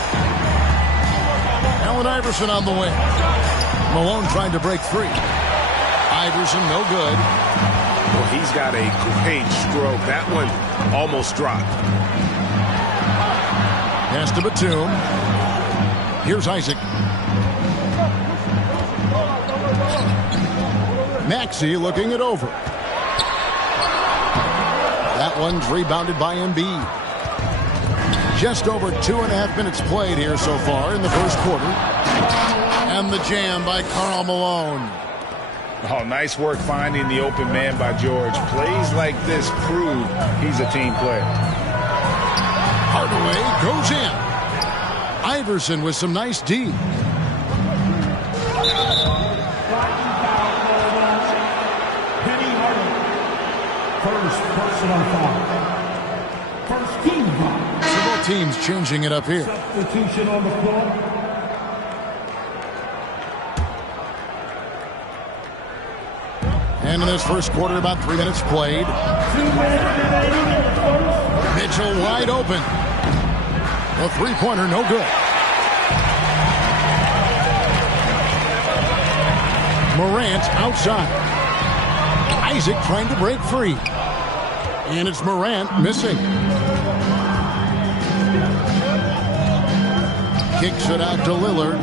Allen Iverson on the wing. Malone trying to break free. Iverson, no good. Well, he's got a great stroke. That one almost dropped. Pass to Batum. Here's Isaac. Maxey looking it over. That one's rebounded by Embiid. Just over 2.5 minutes played here so far in the first quarter. And the jam by Karl Malone. Oh, nice work finding the open man by George. Plays like this prove he's a team player. Hardaway goes in. Iverson with some nice D. First personal foul. First team foul. Several teams changing it up here. Substitution on the floor. And in this first quarter, about 3 minutes played. Mitchell wide open. The three-pointer, no good. Morant outside. Isaac trying to break free. And it's Morant missing. Kicks it out to Lillard.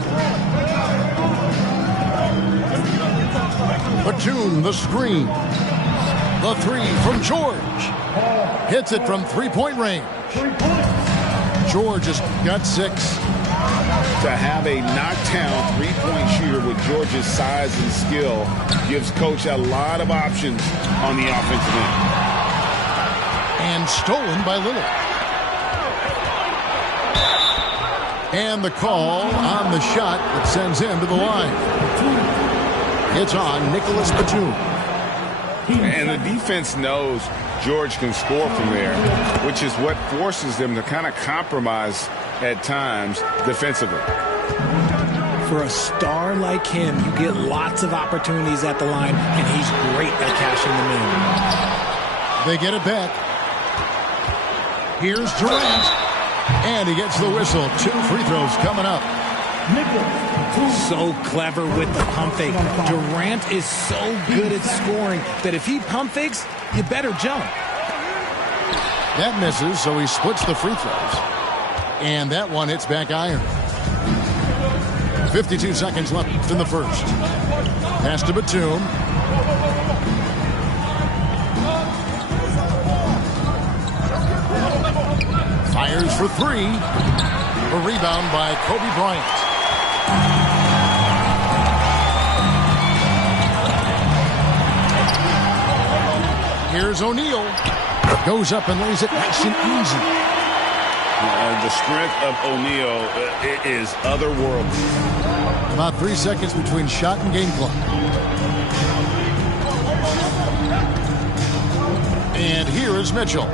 Batum, the screen. The three from George. Hits it from three-point range. George has got 6. To have a knockdown three-point shooter with George's size and skill gives Coach a lot of options on the offensive end. And stolen by Lillard. And the call on the shot that sends him to the line. It's on Nicholas Batum. And the defense knows George can score from there, which is what forces them to kind of compromise at times defensively. For a star like him, you get lots of opportunities at the line, and he's great at cashing them in. They get it back. Here's Durant. And he gets the whistle. 2 free throws coming up. So clever with the pump fake. Durant is so good at scoring that if he pump fakes, you better jump. That misses, so he splits the free throws. And that one hits back iron. 52 seconds left in the first. Pass to Batum. Fires for 3. A rebound by Kobe Bryant. Here's O'Neal. Goes up and lays it nice and easy. The strength of O'Neal is otherworldly. About 3 seconds between shot and game clock. And here is Mitchell.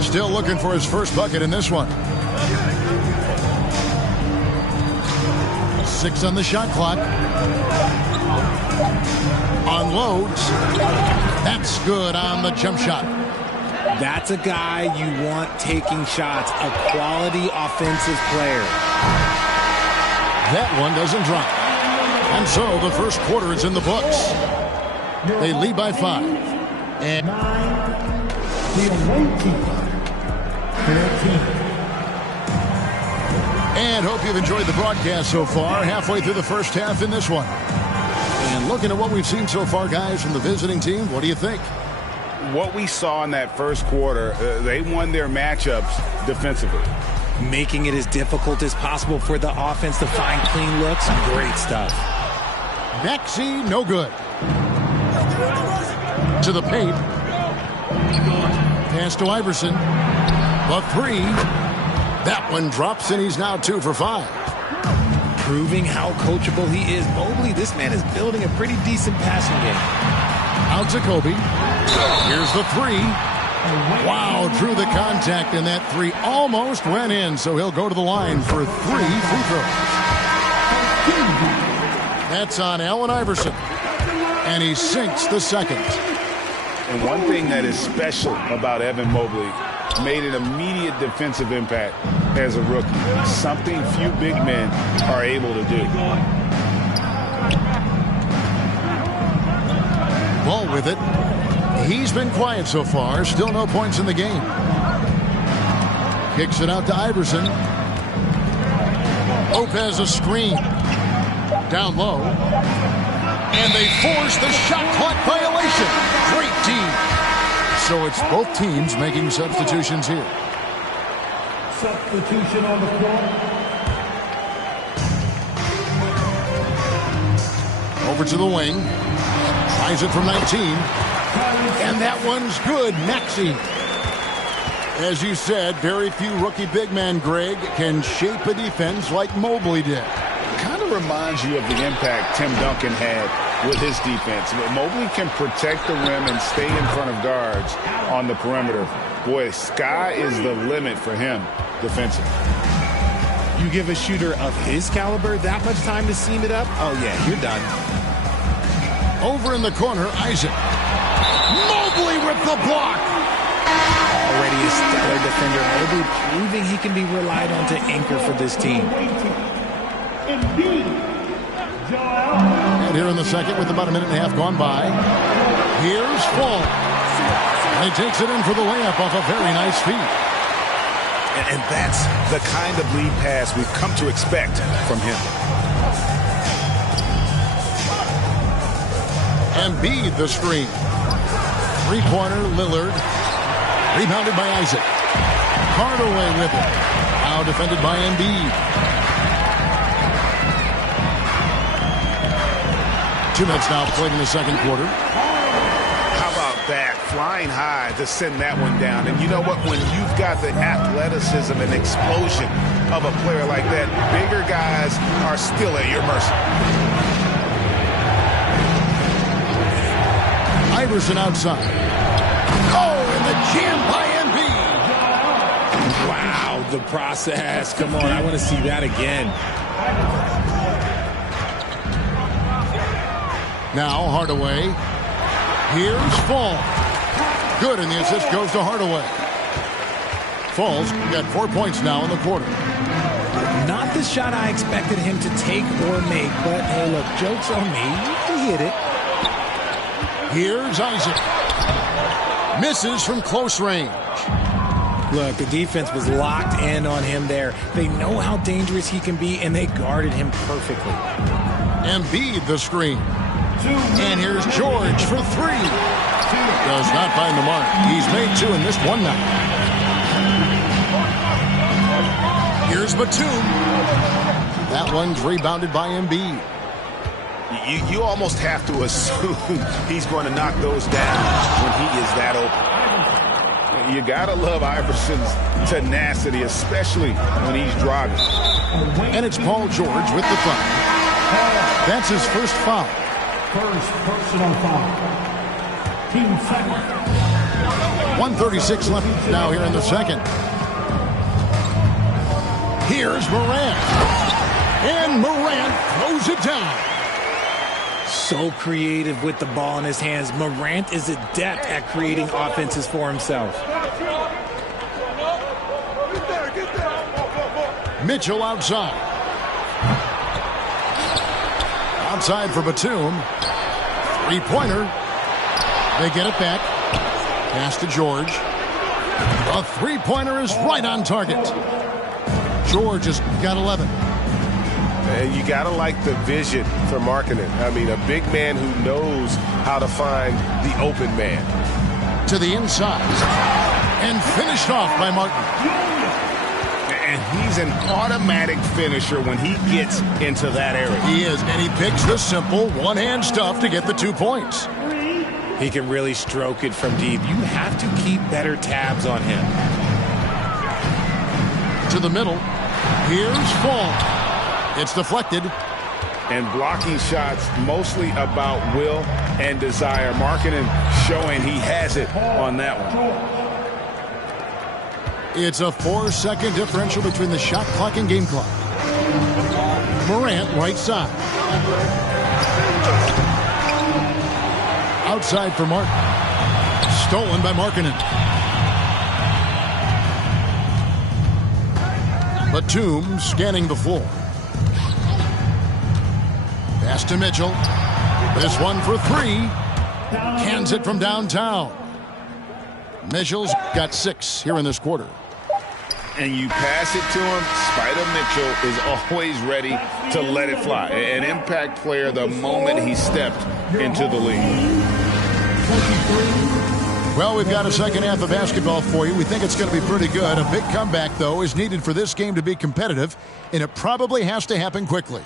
Still looking for his first bucket in this one. 6 on the shot clock. Unloads. That's good on the jump shot. That's a guy you want taking shots, a quality offensive player. That one doesn't drop. And so the first quarter is in the books. They lead by 5. And The away team. 13. And hope you've enjoyed the broadcast so far. Halfway through the first half in this one. And looking at what we've seen so far, guys, from the visiting team, what do you think? What we saw in that first quarter, they won their matchups defensively. Making it as difficult as possible for the offense to find clean looks. Great stuff. Maxey, no good. To the paint. Pass to Iverson. The 3. That one drops, and he's now 2 for 5. Proving how coachable he is. Mobley, this man is building a pretty decent passing game. Out to Kobe. Here's the 3. Wow, drew the contact, and that 3 almost went in, so he'll go to the line for 3 free throws. That's on Allen Iverson. And he sinks the second. And one thing that is special about Evan Mobley, made an immediate defensive impact as a rookie. Something few big men are able to do. Ball with it. He's been quiet so far. Still no points in the game. Kicks it out to Iverson. Lopez a screen. Down low. And they force the shot clock violation. Great team. So it's both teams making substitutions here. Substitution on the floor. Over to the wing. Tries it from 19. And that one's good. Maxey. As you said, very few rookie big men, Greg, can shape a defense like Mobley did. Kind of reminds you of the impact Tim Duncan had with his defense. But Mobley can protect the rim and stay in front of guards on the perimeter. Boy, sky is the limit for him defensively. You give a shooter of his caliber that much time to seam it up? Oh, yeah, you're done. Over in the corner, Isaac. Mobley with the block. Already a stellar defender. Mobley proving he can be relied on to anchor for this team. And here in the second with about a minute and a half gone by. Here's Fall. And he takes it in for the layup off a very nice feed. And that's the kind of lead pass we've come to expect from him. Embiid the screen. Three-pointer, Lillard. Rebounded by Isaac. Hardaway with it. Now defended by Embiid. 2 minutes now played in the second quarter. How about that? Flying high to send that one down. And you know what? When you've got the athleticism and explosion of a player like that, bigger guys are still at your mercy. Iverson outside. Oh, and the jam by Embiid. Wow, the process. Come on, I want to see that again. Now Hardaway. Here's Fall. Good, and the assist goes to Hardaway. Fall's got 4 points now in the quarter. Not the shot I expected him to take or make, but hey, look, joke's on me. He hit it. Here's Isaac. Misses from close range. Look, the defense was locked in on him there. They know how dangerous he can be, and they guarded him perfectly. Embiid the screen. And here's George for three. Does not find the mark. He's made two and missed one now. Here's Batum. That one's rebounded by Embiid. You almost have to assume he's going to knock those down when he is that open. You got to love Iverson's tenacity, especially when he's driving. And it's Paul George with the foul. That's his first foul. First personal foul. Team second. 1:36 left now here in the second. Here's Morant. And Morant throws it down. So creative with the ball in his hands. Morant is adept at creating offenses for himself. Mitchell outside. Outside for Batum. Three-pointer. They get it back. Pass to George. A three-pointer is right on target. George has got 11. And you got to like the vision for Markkanen. I mean, a big man who knows how to find the open man. To the inside. And finished off by Martin. And he's an automatic finisher when he gets into that area. He is, and he picks the simple one-hand stuff to get the 2 points. He can really stroke it from deep. You have to keep better tabs on him. To the middle. Here's Fall. It's deflected. And blocking shots mostly about will and desire. Markkanen showing he has it on that one. It's a 4-second differential between the shot clock and game clock. Morant right side. outside for Martin. Stolen by Markkanen. Batum scanning the floor. Pass to Mitchell. This one for three. Cans it from downtown. Mitchell's got 6 here in this quarter. And you pass it to him, Spider Mitchell is always ready to let it fly. An impact player the moment he stepped into the league. Well, we've got a second half of basketball for you. We think it's going to be pretty good. A big comeback, though, is needed for this game to be competitive, and it probably has to happen quickly.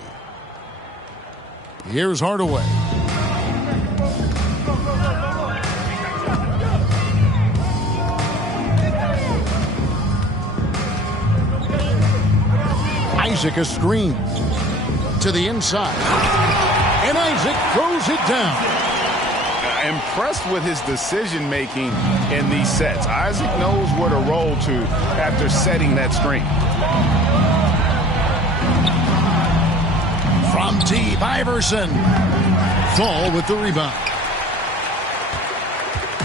Here's Hardaway. Isaac a screen to the inside. And Isaac throws it down. Impressed with his decision-making in these sets. Isaac knows where to roll to after setting that screen. From deep, Iverson. Fall with the rebound.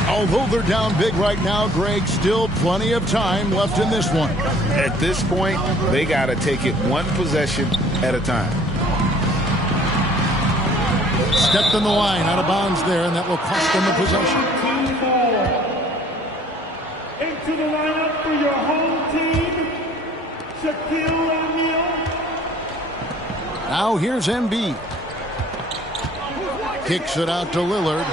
Although they're down big right now, Greg, still plenty of time left in this one. At this point, they got to take it one possession at a time. Stepped in the line, out of bounds there, and that will cost them the possession. Into the lineup for your home team, Shaquille O'Neal. Now here's Embiid. Kicks it out to Lillard.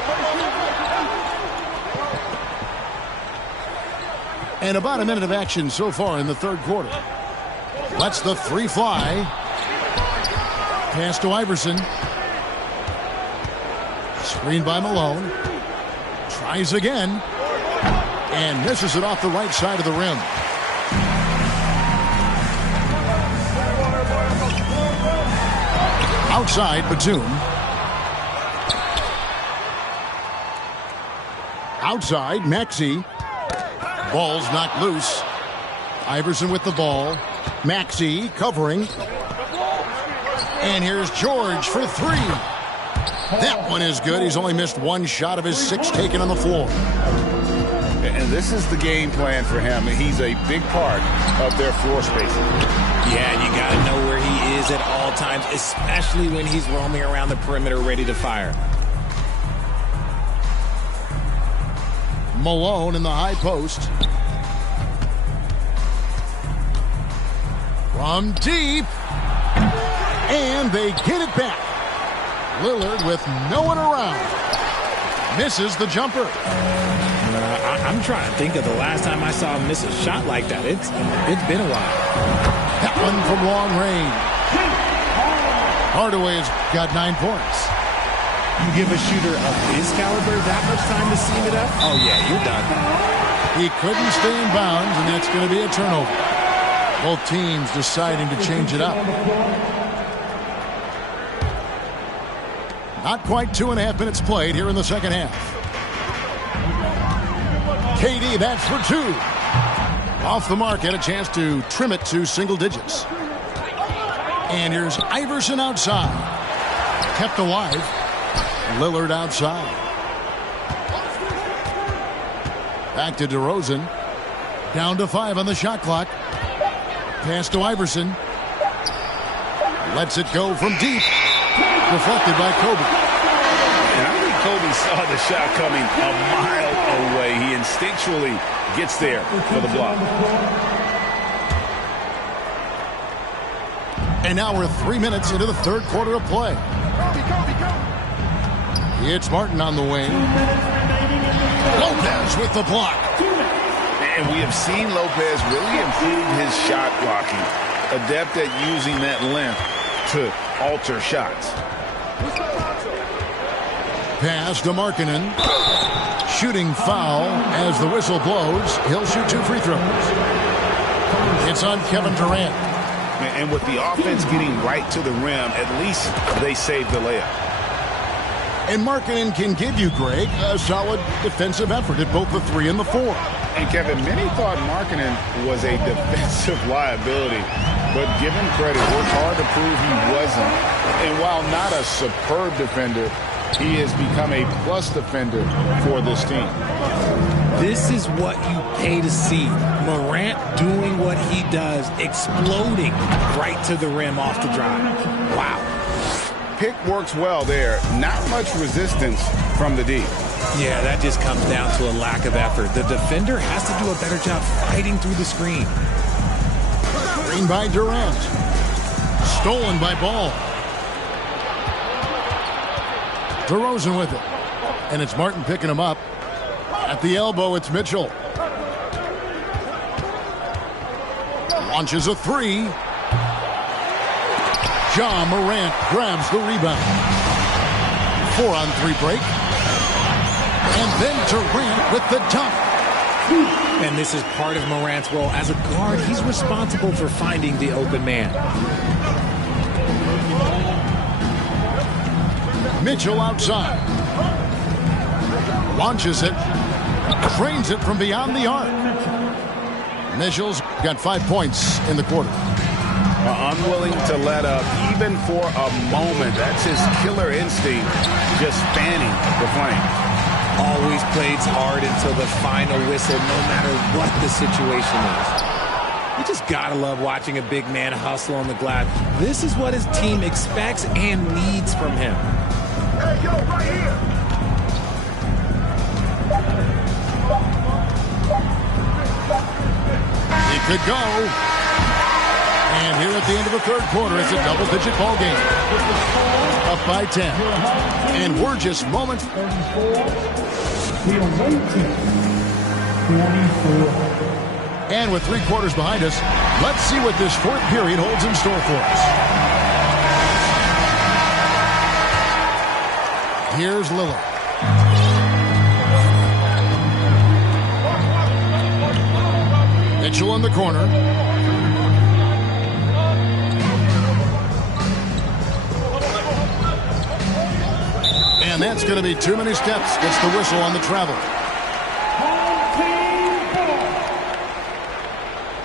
And about a minute of action so far in the third quarter. Lets the 3 fly. Pass to Iverson. Screened by Malone. Tries again. And misses it off the right side of the rim. Outside, Batum. Outside, Maxey. Ball's knocked loose. Iverson with the ball. Maxey covering. And here's George for 3. That one is good. He's only missed 1 shot of his 6 taken on the floor. And this is the game plan for him. He's a big part of their floor spacing. Yeah, you got to know where he is at all times, especially when he's roaming around the perimeter ready to fire. Malone in the high post. From deep. And they get it back. Lillard with no one around. Misses the jumper. I'm trying to think of the last time I saw him miss a shot like that. It's been a while. That one from long range. Hardaway's got 9 points. You give a shooter of his caliber that much time to seam it up? Oh, yeah, you're done. He couldn't stay in bounds, and that's going to be a turnover. Both teams deciding to change it up. Not quite 2.5 minutes played here in the second half. KD, that's for 2. Off the mark, had a chance to trim it to single digits. And here's Iverson outside. Kept alive. Lillard outside. Back to DeRozan. Down to 5 on the shot clock. Pass to Iverson. Lets it go from deep. Deflected by Kobe. And I think Kobe saw the shot coming a mile away. He instinctually gets there for the block. And now we're 3 minutes into the third quarter of play. It's Martin on the wing. Lopez with the block. And we have seen Lopez really improve his shot blocking. Adept at using that length to alter shots. Pass to Markkanen. Shooting foul as the whistle blows. He'll shoot 2 free throws. It's on Kevin Durant. And with the offense getting right to the rim, at least they saved the layup. And Markkanen can give you, Greg, a solid defensive effort at both the 3 and the 4. And Kevin, many thought Markkanen was a defensive liability, but give him credit, worked hard to prove he wasn't. And while not a superb defender, He has become a plus defender for this team. This is what you pay to see. Morant doing what he does, exploding right to the rim off the drive. Wow. Pick works well there. Not much resistance from the D. Yeah, that just comes down to a lack of effort. The defender has to do a better job fighting through the screen. Screen by Durant. Stolen by Ball. DeRozan with it. And it's Martin picking him up. At the elbow, it's Mitchell. Launches a three. Ja Morant grabs the rebound. 4-on-3 break. And then Durant with the dunk. And this is part of Morant's role. As a guard, he's responsible for finding the open man. Mitchell outside. Launches it. Trains it from beyond the arc. Mitchell's got 5 points in the quarter. Unwilling to let up even for a moment. That's his killer instinct, just fanning the flame. Always plays hard until the final whistle, no matter what the situation is. You just gotta love watching a big man hustle on the glass. This is what his team expects and needs from him. Hey, yo, right here. He could go. And here at the end of the third quarter, it's a double-digit ball game. Up by 10. And we're just moments. And with 3 quarters behind us, let's see what this fourth period holds in store for us. Here's Lillard. Mitchell in the corner. And that's going to be too many steps. Gets the whistle on the travel.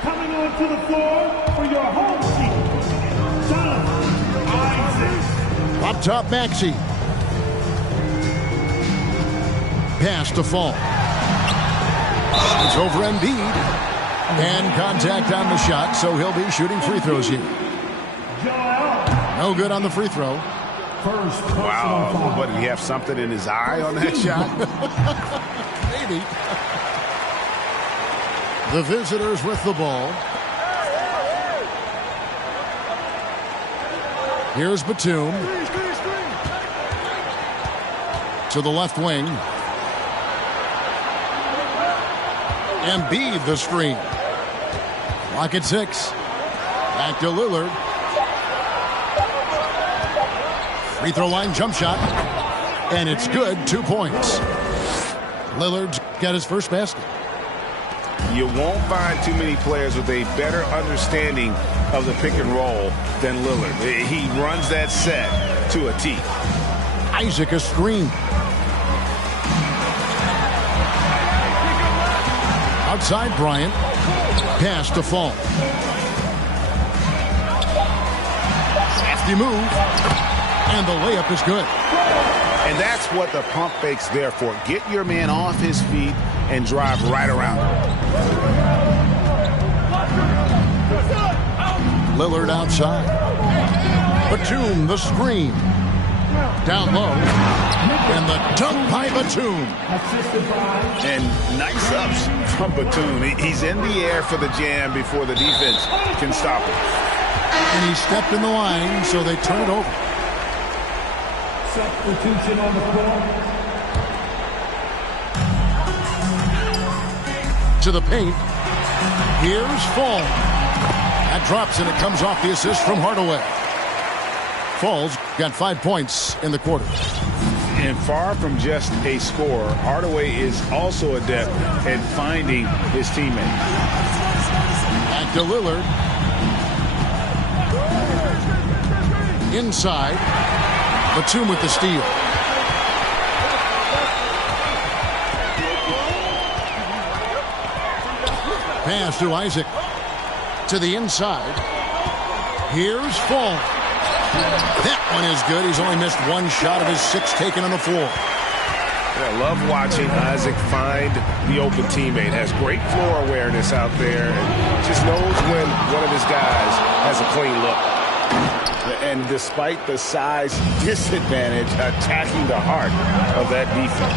Coming onto the floor for your home team, Isaac. Up top, Maxey. Pass to Fall. It's over Embiid. And contact on the shot, so he'll be shooting free throws here. No good on the free throw. Wow, what, did he have something in his eye on that shot? Maybe. The visitors with the ball. Here's Batum. To the left wing. Embiid the screen. Clock at 6. Back to Lillard. Free throw line jump shot. And it's good. 2 points. Lillard's got his first basket. You won't find too many players with a better understanding of the pick and roll than Lillard. He runs that set to a T. Isaac a screen. Outside Bryant. Pass to Fall. Hefty move. And the layup is good. And that's what the pump fake's there for. Get your man off his feet and drive right around him. Lillard outside. Batum the screen. Down low. And the dunk by Batum. And nice ups from Batum. He's in the air for the jam before the defense can stop him. And he stepped in the line, so they turn it over. Substitution on the floor. To the paint. Here's Fall. That drops, and it comes off the assist from Hardaway. Fall's got 5 points in the quarter. And far from just a scorer, Hardaway is also adept at finding his teammates. Back to Lillard. Inside. Batum with the steal. Pass to Isaac. To the inside. Here's Fall. That one is good. He's only missed one shot of his 6 taken on the floor. I love watching Isaac find the open teammate. Has great floor awareness out there. And just knows when one of his guys has a clean look. And despite the size disadvantage, attacking the heart of that defense.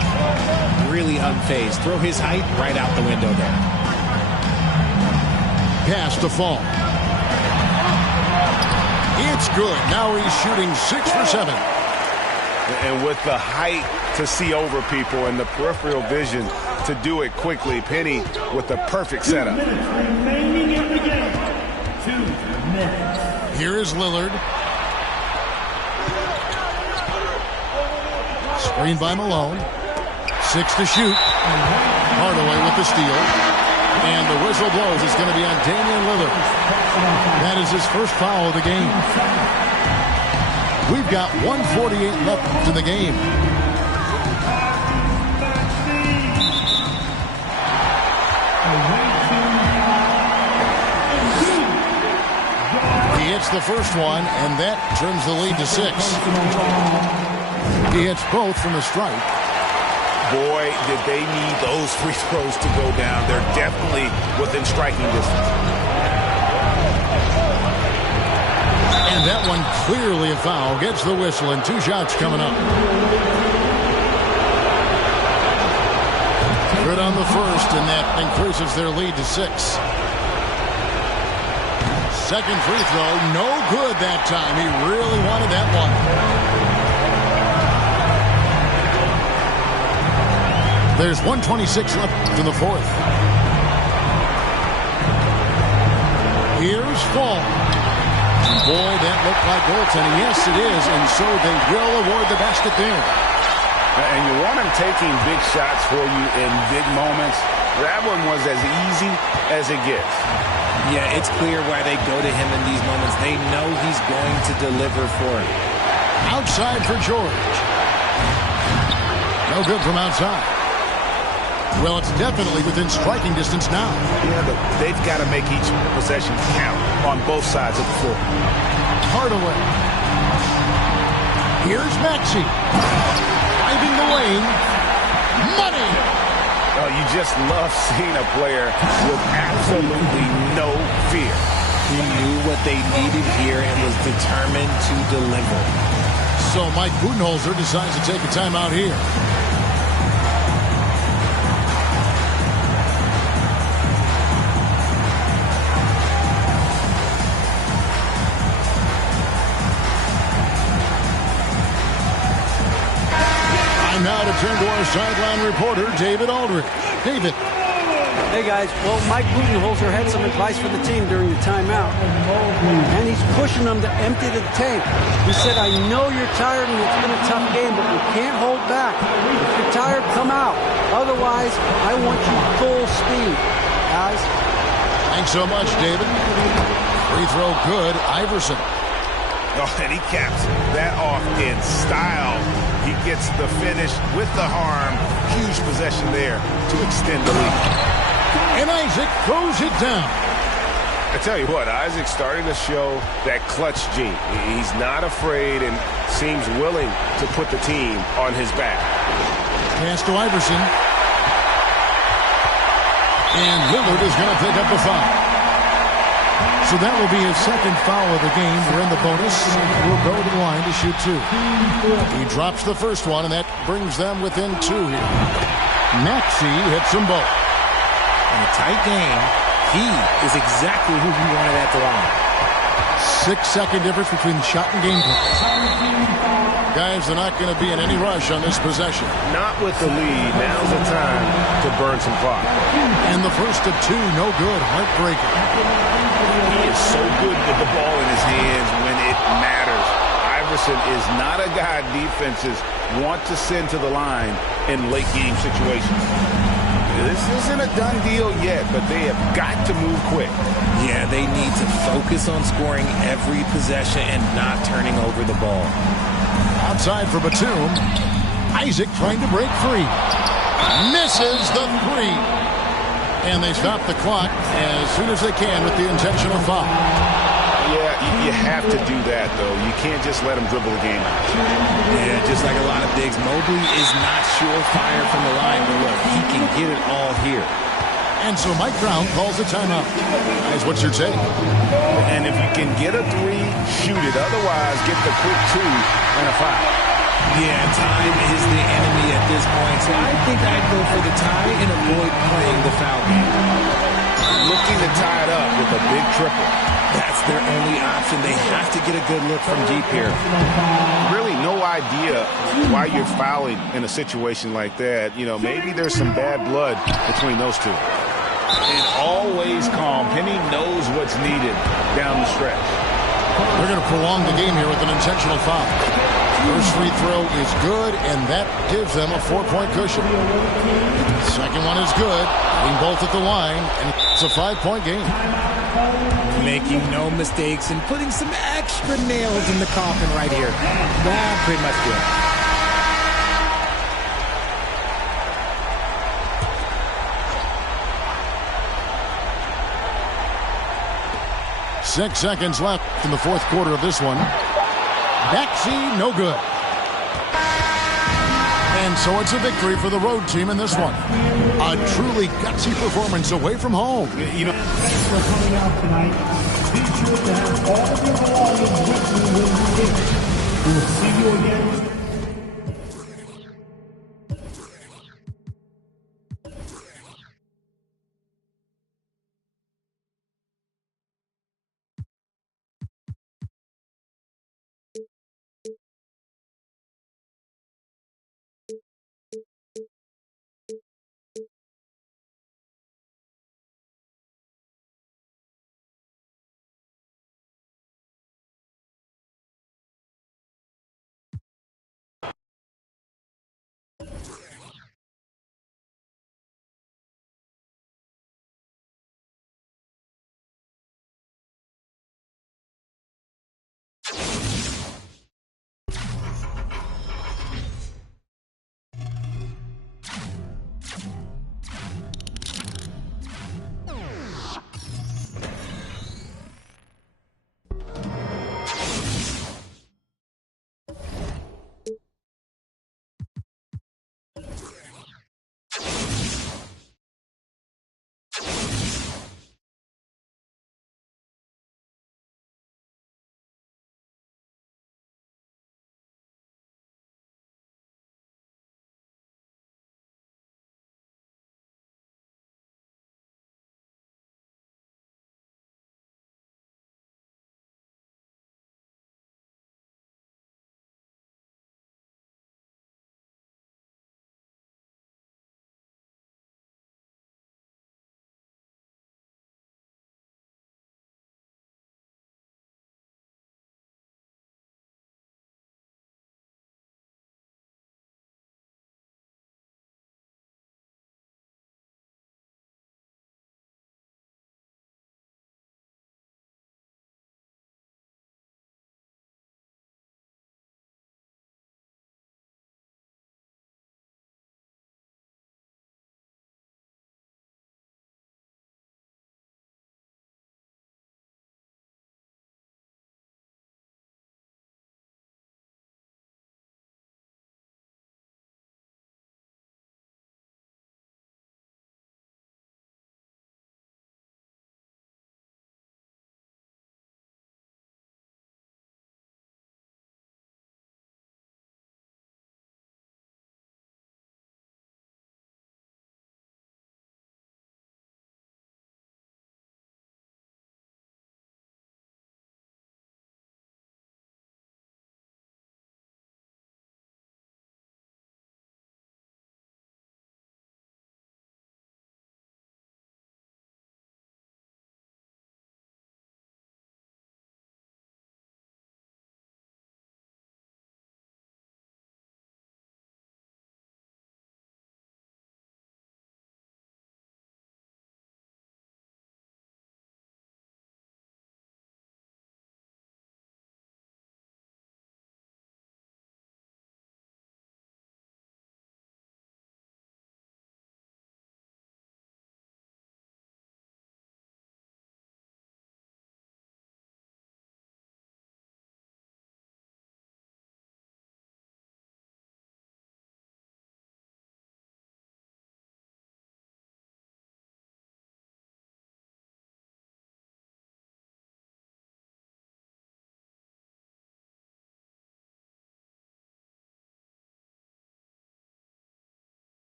Really unfazed. Throw his height right out the window there. Pass to Fall. It's good. Now he's shooting 6 for 7. And with the height to see over people and the peripheral vision to do it quickly, Penny with the perfect setup. Remaining in the game. 2 minutes. Here is Lillard. Screen by Malone. 6 to shoot. Hardaway with the steal. And the whistle blows. It's going to be on Damian Lillard. That is his first foul of the game. We've got 1:48 left in the game. He hits the first one, and that trims the lead to 6. He hits both from the strike. Boy, did they need those free throws to go down. They're definitely within striking distance. And that one clearly a foul. Gets the whistle, and 2 shots coming up. Good on the first, and that increases their lead to 6. Second free throw, no good that time. He really wanted that one. There's 1:26 left in the fourth. Here's Fall. Boy, that looked like goaltending. Yes, it is, and so they will award the basket there. And you want him taking big shots for you in big moments. That one was as easy as it gets. Yeah, it's clear why they go to him in these moments. They know he's going to deliver for it. Outside for George. No good from outside. Well, it's definitely within striking distance now. Yeah, but they've got to make each possession count on both sides of the floor. Hardaway. Here's Maxey. Driving the lane. Money. Oh, you just love seeing a player with absolutely no fear. He knew what they needed here and was determined to deliver. So Mike Budenholzer decides to take a timeout here. Now to turn to our sideline reporter, David Aldridge. David. Hey, guys. Well, Mike Budenholzer had some advice for the team during the timeout, and he's pushing them to empty the tank. He said, I know you're tired and it's been a tough game, but we can't hold back. If you're tired, come out. Otherwise, I want you full speed, guys. Thanks so much, David. Free throw good. Iverson. Oh, and he caps that off in style. He gets the finish with the harm. Huge possession there to extend the lead. And Isaac throws it down. I tell you what, Isaac starting to show that clutch gene. He's not afraid and seems willing to put the team on his back. Pass to Iverson. And Lillard is going to pick up the foul. So that will be his second foul of the game. We're in the bonus. We'll go to the line to shoot 2. He drops the first one, and that brings them within 2 here. Maxey hits them both. In a tight game, he is exactly who he wanted at the line. 6-second difference between shot and game play. Guys, they're not going to be in any rush on this possession. Not with the lead. Now's the time to burn some clock. And the first of 2, no good. Heartbreaker. He is so good with the ball in his hands when it matters. Iverson is not a guy defenses want to send to the line in late game situations. This isn't a done deal yet, but they have got to move quick. Yeah, they need to focus on scoring every possession and not turning over the ball. Outside for Batum. Isaac trying to break free. Misses the 3. And they stop the clock as soon as they can with the intentional foul. Yeah, you have to do that, though. You can't just let him dribble the game out. Yeah, just like a lot of bigs, Mobley is not surefire from the line, but look, he can get it all here. And so Mike Brown calls a timeout. Guys, what's your take? And if you can get a three, shoot it. Otherwise, get the quick two and a foul. Yeah, time is the enemy at this point, so I think I'd go for the tie and avoid playing the foul game. Looking to tie it up with a big triple. That's their only option. They have to get a good look from deep here. Really no idea why you're fouling in a situation like that. You know, maybe there's some bad blood between those two. And always calm. Penny knows what's needed down the stretch. They're going to prolong the game here with an intentional foul. First free throw is good, and that gives them a 4-point cushion. Second one is good, hitting both at the line, and it's a 5-point game. Making no mistakes and putting some extra nails in the coffin right here. That pretty much good. 6 seconds left in the fourth quarter of this one. Backseat, no good. And so it's a victory for the road team in this one. A truly gutsy performance away from home. You know, Thanks for coming out tonight. Be sure to have all of your belongings with you when you leave. We will see you again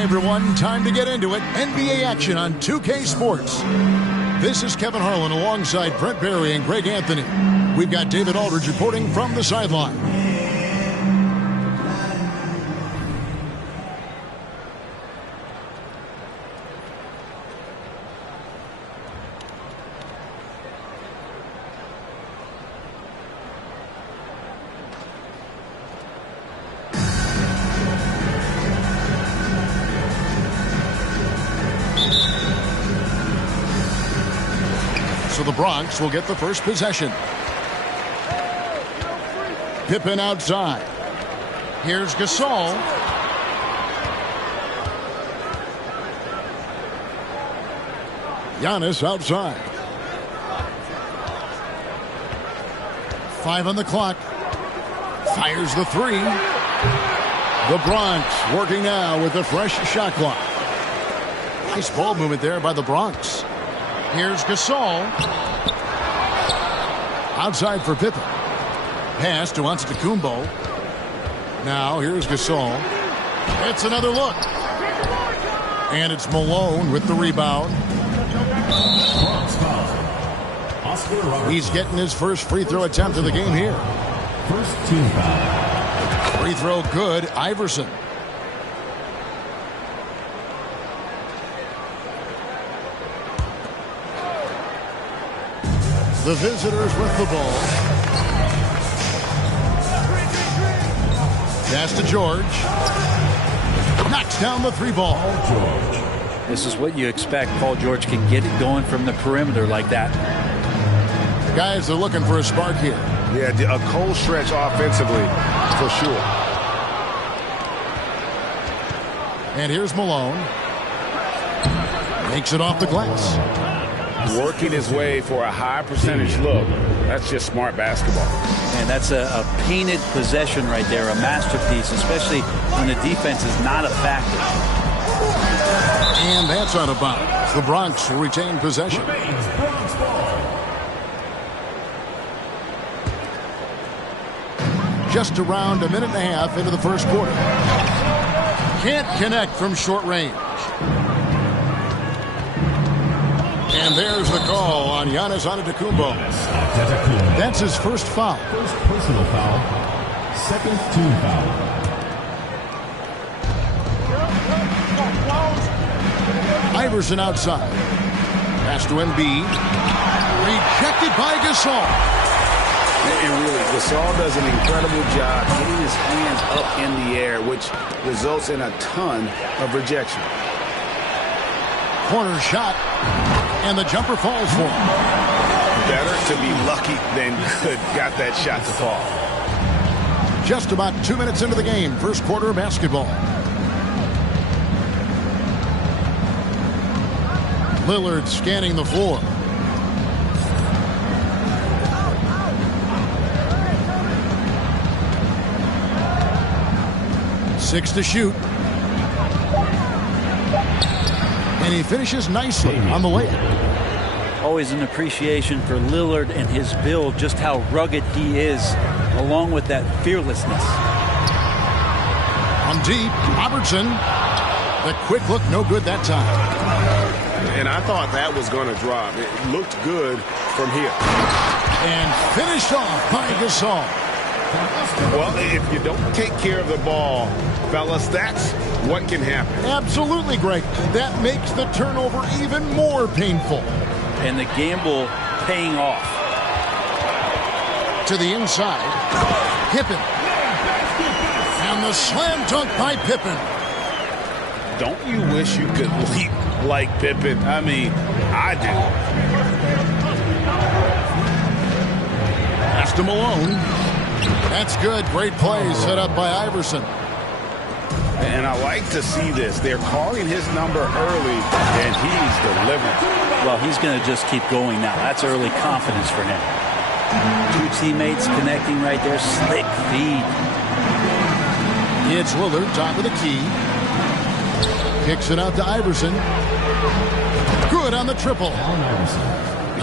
everyone. Time to get into it. NBA action on 2K Sports. This is Kevin Harlan alongside Brent Barry and Greg Anthony. We've got David Aldridge reporting from the sideline. So the Bronx will get the first possession. Pippen outside. Here's Gasol. Giannis outside. 5 on the clock. Fires the 3. The Bronx working now with a fresh shot clock. Nice ball movement there by the Bronx. Here's Gasol. Outside for Pippen. Pass to Antetokounmpo. Now here's Gasol. It's another look. And it's Malone with the rebound. He's getting his first free throw attempt of the game here. First team foul. Free throw good. Iverson. The visitors with the ball. Pass to George. Knocks down the 3 ball. This is what you expect. Paul George can get it going from the perimeter like that. Guys are looking for a spark here. Yeah, a cold stretch offensively for sure. And here's Malone. Makes it off the glass. Working his way for a high percentage look. That's just smart basketball. And that's a painted possession right there, a masterpiece, especially when the defense is not a factor. And that's out of bounds. The Bronx will retain possession. Just around a minute and a half into the first quarter. Can't connect from short range. And there's the call on Giannis Antetokounmpo. That's his first foul. First personal foul. Second team foul. Iverson outside. Pass to Embiid. Rejected by Gasol. And really, Gasol does an incredible job getting his hands up in the air, which results in a ton of rejection. Corner shot. And the jumper falls for him. Better to be lucky than good. Got that shot to fall. Just about 2 minutes into the game. First quarter of basketball. Lillard scanning the floor. Six to shoot. And he finishes nicely on the layup. Always an appreciation for Lillard and his build, just how rugged he is, along with that fearlessness. On deep, Robertson. The quick look, no good that time. And I thought that was going to drop. It looked good from here. And finished off by Gasol. Well, if you don't take care of the ball, fellas, that's what can happen. Absolutely, Greg. That makes the turnover even more painful. And the gamble paying off. To the inside. Pippen. And the slam dunk by Pippen. Don't you wish you could leap like Pippen? I mean, I do. Pass to Malone. That's good. Great play set up by Iverson. And I like to see this. They're calling his number early, and he's delivering. Well, he's going to just keep going now. That's early confidence for him. 2 teammates connecting right there. Slick feed. It's Lillard, top of the key. Kicks it out to Iverson. Good on the triple.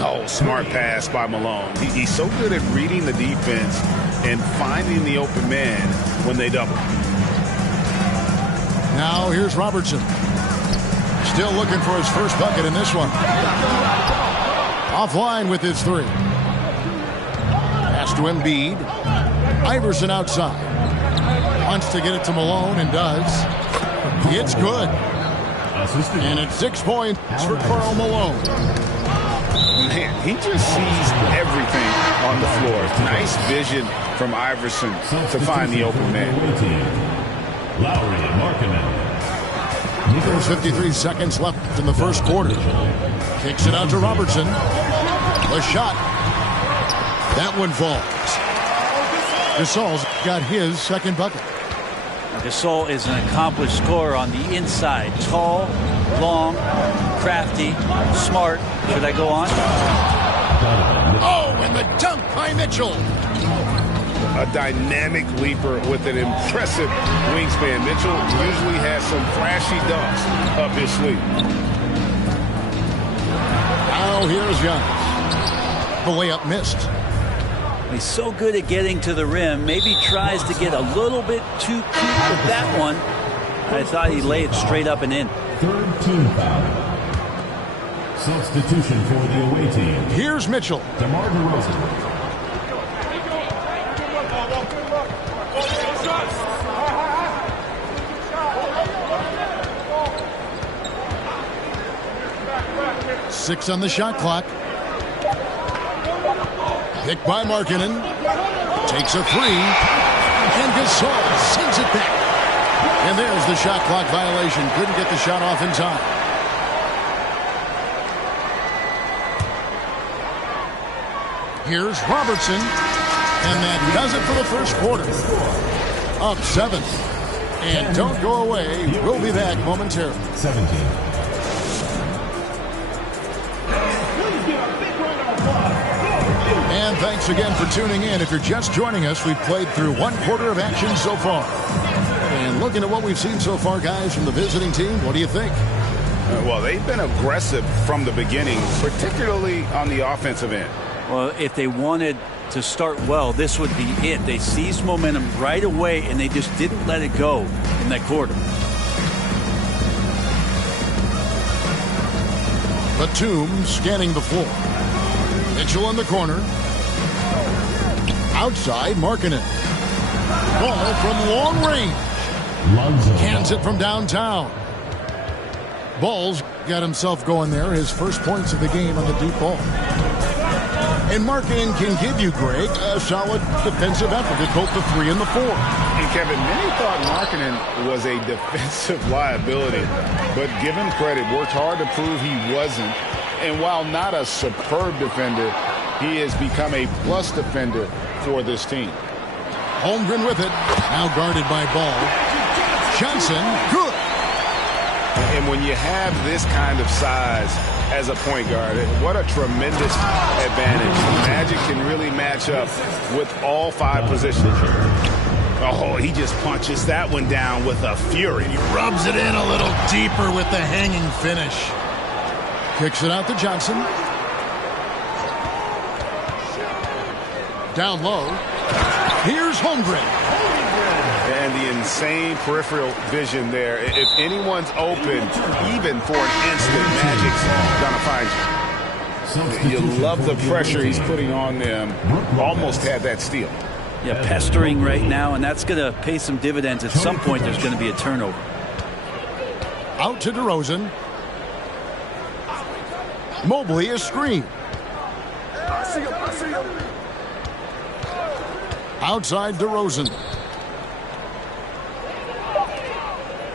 Oh, smart pass by Malone. He's so good at reading the defense and finding the open man when they double. Now here's Robertson. Still looking for his first bucket in this one. Offline with his three. Pass to Embiid. Iverson outside. Wants to get it to Malone and does. It's good. And it's 6 points for Karl Malone. Man, he just sees everything on the floor. Nice vision from Iverson to find the open man. Lowry Markkanen. There's 53 seconds left in the first quarter. Kicks it out to Robertson. The shot. That one falls. Gasol's got his second bucket. Now, Gasol is an accomplished scorer on the inside. Tall, long, crafty, smart. Should I go on? Oh, and the dunk by Mitchell. A dynamic leaper with an impressive wingspan. Mitchell usually has some flashy dunks up his sleeve. Now here's Giannis. The layup missed. He's so good at getting to the rim. Maybe tries to get a little bit too cute with that one. I thought he'd lay it straight up and in. Third team foul. Substitution for the away team. Here's Mitchell. DeMar DeRozan. 6 on the shot clock. Picked by Markkanen. Takes a three. And Gasol sends it back. And there's the shot clock violation. Couldn't get the shot off in time. Here's Robertson. And that does it for the first quarter. Up 7. And don't go away. We'll be back momentarily. 17. And thanks again for tuning in. If you're just joining us, we've played through 1 quarter of action so far. And looking at what we've seen so far, guys, from the visiting team, what do you think? Well, they've been aggressive from the beginning, particularly on the offensive end. Well, if they wanted to start well, this would be it. They seized momentum right away, and they just didn't let it go in that quarter. Batum scanning the floor. Mitchell in the corner. Outside, Markkanen. Ball from long range. Cans it from downtown. Ball's got himself going there. His first points of the game on the deep ball. And Markkanen can give you, Greg, a solid defensive effort at both the 3 and the 4. And Kevin, many thought Markkanen was a defensive liability, but give him credit, worked hard to prove he wasn't. And while not a superb defender, he has become a plus defender for this team. Holmgren with it. Now guarded by Ball. Johnson, good. And when you have this kind of size as a point guard, what a tremendous advantage. Magic can really match up with all 5 positions. Oh, he just punches that one down with a fury. He rubs it in a little deeper with the hanging finish. Kicks it out to Johnson. Down low. Here's Holmgren. And the insane peripheral vision there. If anyone's open, even for an instant, Magic's gonna find you. You love the pressure he's putting on them. Almost had that steal. Yeah, pestering right now, and that's going to pay some dividends. At some point, there's going to be a turnover. Out to DeRozan. Mobley a screen. Outside DeRozan.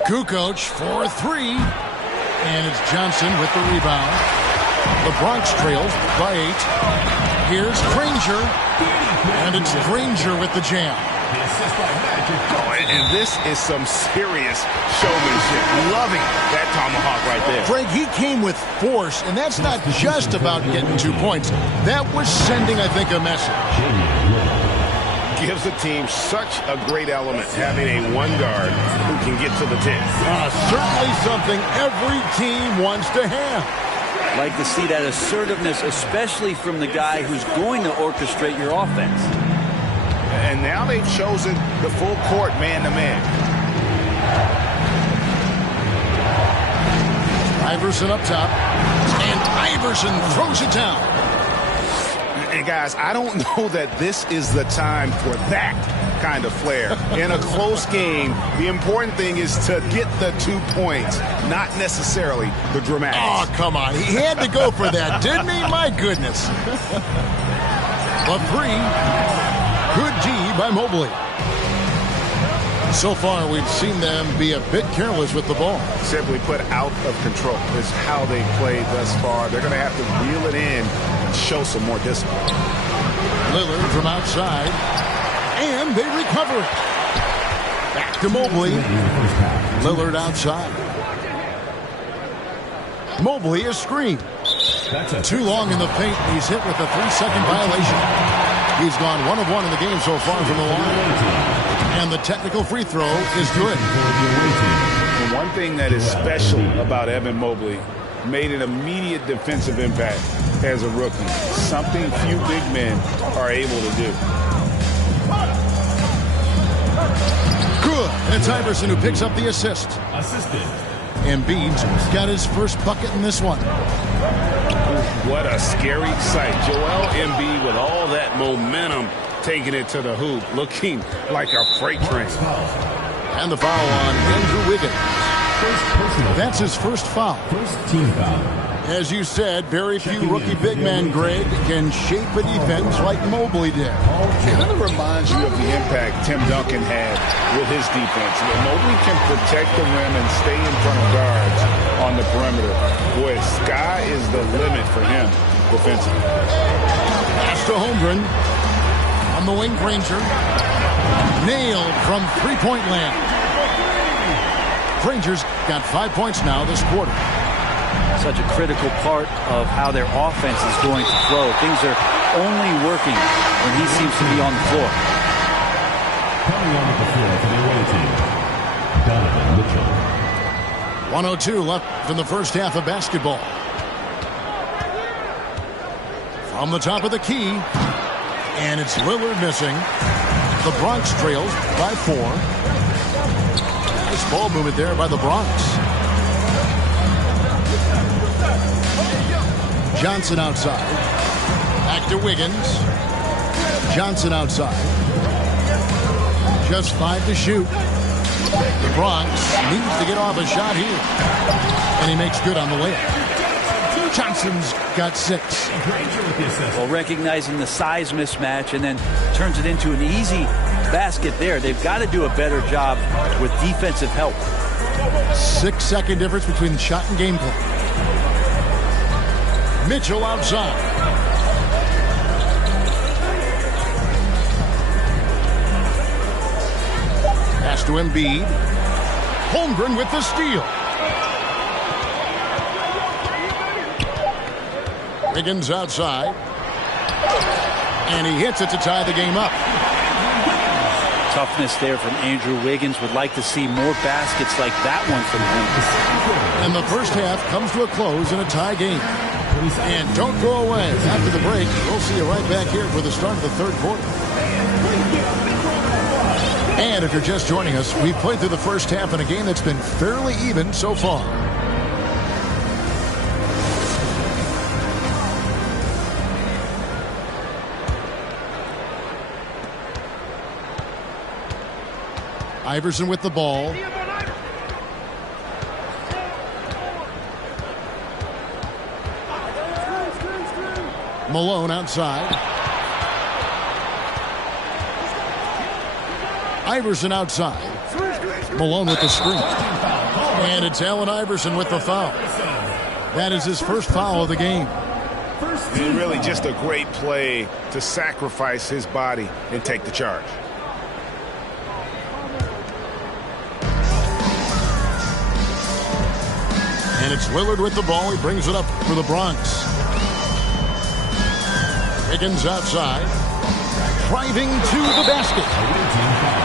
Kukoc for 3. And it's Johnson with the rebound. The Bronx trails by 8. Here's Granger. And it's Granger with the jam. Oh, and this is some serious showmanship. Loving that tomahawk right there. Greg, he came with force, and that's not just about getting 2 points. That was sending, I think, a message. Gives the team such a great element, having a 1 guard who can get to the 10. Certainly something every team wants to have. Like to see that assertiveness, especially from the guy who's going to orchestrate your offense. And now they've chosen the full court man-to-man. Iverson up top. And Iverson throws it down. And guys, I don't know that this is the time for that kind of flair. In a close game, the important thing is to get the 2 points, not necessarily the dramatics. Oh, come on. He had to go for that, didn't he? My goodness. The three. Good D by Mobley. So far, we've seen them be a bit careless with the ball. Simply put, out of control is how they played thus far. They're going to have to reel it in and show some more discipline. Lillard from outside. And they recover it. Back to Mobley. Lillard outside. Mobley is screened. Too long in the paint. He's hit with a 3-second violation. He's gone 1 of 1 in the game so far from the line. And the technical free throw is good. And one thing that is special about Evan Mobley, made an immediate defensive impact as a rookie. Something few big men are able to do. Good. And it's Iverson who picks up the assist. Embiid's got his first bucket in this one. What a scary sight. Joel Embiid with all that momentum taking it to the hoop, looking like a freight train. And the foul on Andrew Wiggins. That's his first foul. First team foul. As you said, very few rookie big men, Greg, can shape a defense like Mobley did. It kind of reminds you of the impact Tim Duncan had with his defense. Mobley can protect the rim and stay in front of guards on the perimeter. Boy, sky is the limit for him defensively. Pass to Holmgren. On the wing, Granger. Nailed from three-point land. Granger's got 5 points now this quarter. Such a critical part of how their offense is going to flow. Things are only working when he seems to be on the floor. Coming on the floor for the away team, Donovan Mitchell. 102 left in the first half of basketball. From the top of the key. And it's Lillard missing. The Bronx trails by 4. Nice ball movement there by the Bronx. Johnson outside. Back to Wiggins. Johnson outside. Just 5 to shoot. The Bronx needs to get off a shot here. And he makes good on the layup. Johnson's got 6. Well, recognizing the size mismatch and then turns it into an easy basket there. They've got to do a better job with defensive help. 6-second difference between shot and gameplay. Mitchell outside. Pass to Embiid. Holmgren with the steal. Wiggins outside. And he hits it to tie the game up. Toughness there from Andrew Wiggins. Would like to see more baskets like that one from him. And the first half comes to a close in a tie game. And don't go away. After the break, we'll see you right back here for the start of the third quarter. And if you're just joining us, we've played through the first half in a game that's been fairly even so far. Iverson with the ball. Malone outside. Iverson outside. Malone with the screen. And it's Allen Iverson with the foul. That is his first foul of the game. And really just a great play to sacrifice his body and take the charge. And it's Lillard with the ball. He brings it up for the Bronx. Wiggins outside. Driving to the basket.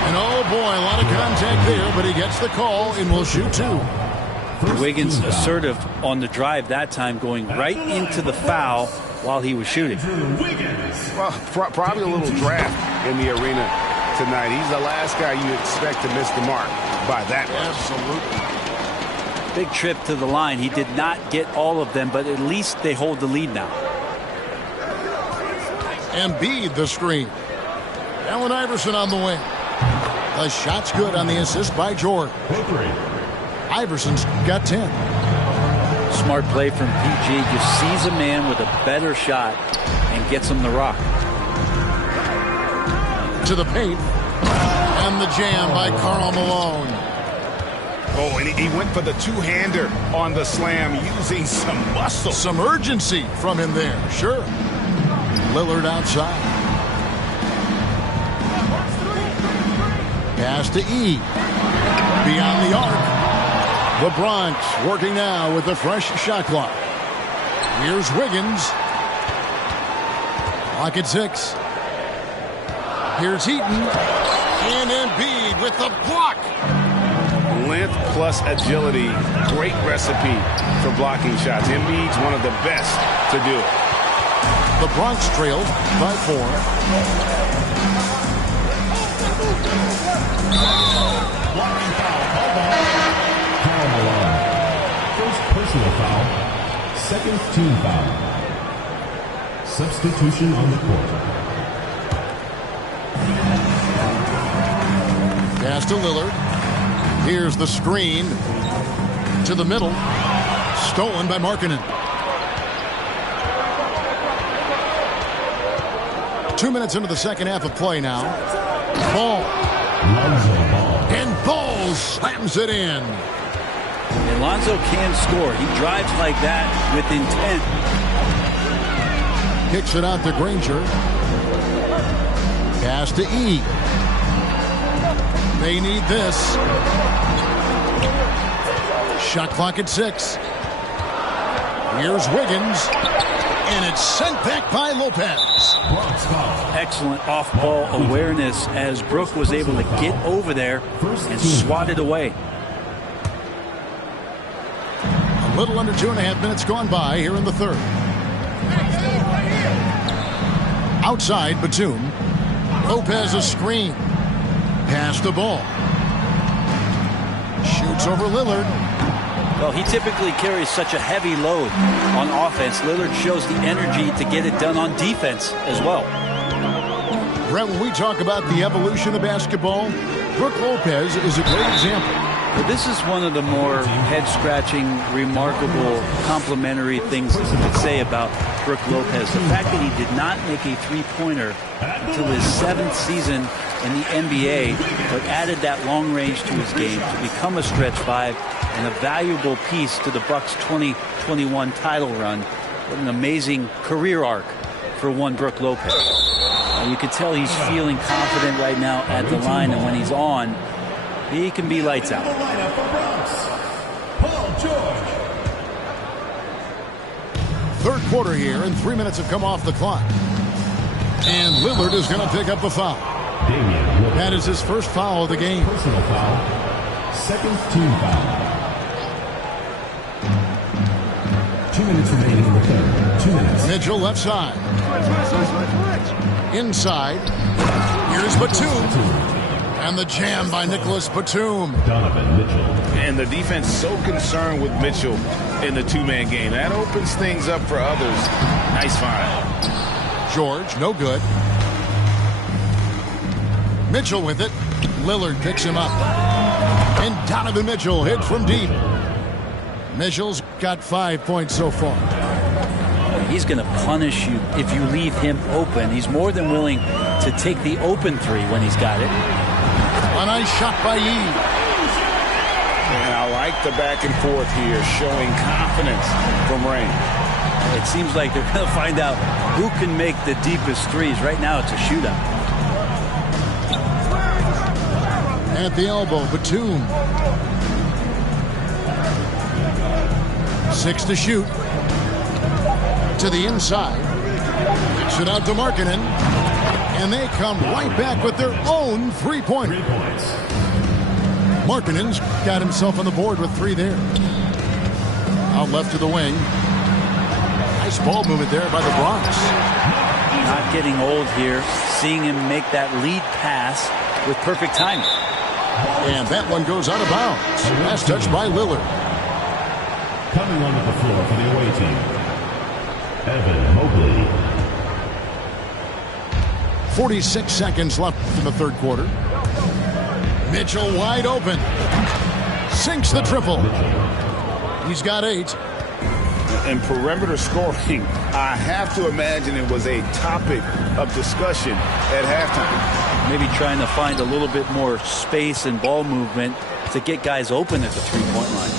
And oh boy, a lot of contact there, but he gets the call and will shoot 2. Wiggins assertive on the drive that time, going right into the foul while he was shooting. Well, probably a little draft in the arena tonight. He's the last guy you expect to miss the mark by that much. Absolutely. big trip to the line. He did not get all of them, but at least they hold the lead now. Embiid the screen. Allen Iverson on the wing. The shot's good on the assist by Jordan. Iverson's got 10. Smart play from PG. Just sees a man with a better shot and gets him the rock. To the paint. And the jam by Karl Malone. Oh, and he went for the two-hander on the slam using some muscle. Some urgency from him there, sure. Lillard outside. Pass to E. Beyond the arc. The Bronx working now with the fresh shot clock. Here's Wiggins. Clock at 6. Here's Heaton. And Embiid with the block. Length plus agility. Great recipe for blocking shots. Embiid's one of the best to do it. The Bronx trailed by 4. First personal foul. Second team foul. Substitution on the court. Pass to Lillard. Here's the screen. To the middle. Stolen by Markkanen. 2 minutes into the second half of play now. Ball. And Ball slams it in. And Lonzo can score. He drives like that with intent. Kicks it out to Granger. Pass to E. They need this. Shot clock at 6. Here's Wiggins. And it's sent back by Lopez. Excellent off-ball awareness as Brook was able to get over there and swat it away. A little under 2.5 minutes gone by here in the third. Outside, Batum. Lopez a screen. Pass the ball. Shoots over Lillard. Well, he typically carries such a heavy load on offense. Lillard shows the energy to get it done on defense as well. Brent, when we talk about the evolution of basketball, Brook Lopez is a great example. But this is one of the more head-scratching, remarkable, complimentary things that you could say about Brook Lopez. The fact that he did not make a three-pointer until his 7th season in the NBA, but added that long range to his game to become a stretch 5 and a valuable piece to the Bucks' 2021 title run. What an amazing career arc for one Brook Lopez. You can tell he's feeling confident right now at the line, and when he's on, he can be lights out. Third quarter here, and 3 minutes have come off the clock. And Lillard is going to pick up the foul. That is his first foul of the game. Personal foul. Second team foul. 2 minutes remaining in the third. 2 minutes. Mitchell left side. Inside. Here's Batum. And the jam by Nicholas Batum. Donovan Mitchell. And the defense so concerned with Mitchell in the two-man game. That opens things up for others. Nice find. George, no good. Mitchell with it. Lillard picks him up. And Donovan Mitchell hits from deep. Mitchell's got 5 points so far. He's going to punish you if you leave him open. He's more than willing to take the open three when he's got it. A nice shot by Yee. And I like the back and forth here, showing confidence from Rain. It seems like they're going to find out who can make the deepest threes. Right now, it's a shootout. At the elbow, Batum. 6 to shoot. To the inside. Kicks it out to Markkanen. And they come right back with their own three-pointer. Markkanen's got himself on the board with 3 there. Out left to the wing. Nice ball movement there by the Bronx. Not getting old here. Seeing him make that lead pass with perfect timing. And that one goes out of bounds. Last touch by Lillard. Coming onto the floor for the away team, Evan Mobley. 46 seconds left in the third quarter. Mitchell wide open. Sinks the triple. He's got 8. In perimeter scoring, I have to imagine it was a topic of discussion at halftime. Maybe trying to find a little bit more space and ball movement to get guys open at the three-point line.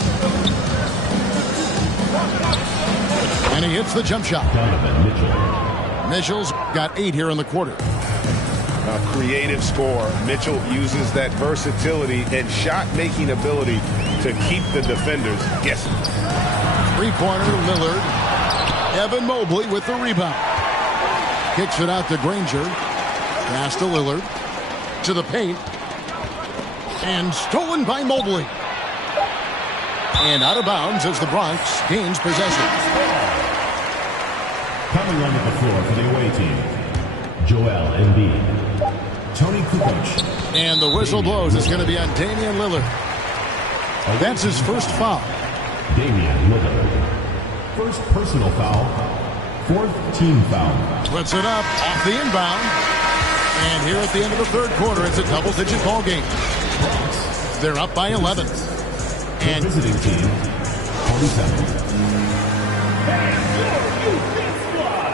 And he hits the jump shot. Mitchell's got 8 here in the quarter. A creative score. Mitchell uses that versatility and shot-making ability to keep the defenders guessing. Three-pointer, Lillard. Evan Mobley with the rebound. Kicks it out to Granger. Pass to Lillard. To the paint. And stolen by Mobley. And out of bounds as the Bronx gains possession. Coming onto the floor for the away team, Joel Embiid. Tony Kukoc. And the whistle blows. It's going to be on Damian Lillard. That's his first foul. Damian Lillard. First personal foul. Fourth team foul. Puts it up off the inbound. And here at the end of the third quarter, it's a double-digit ball game. They're up by 11. And visiting team, 47.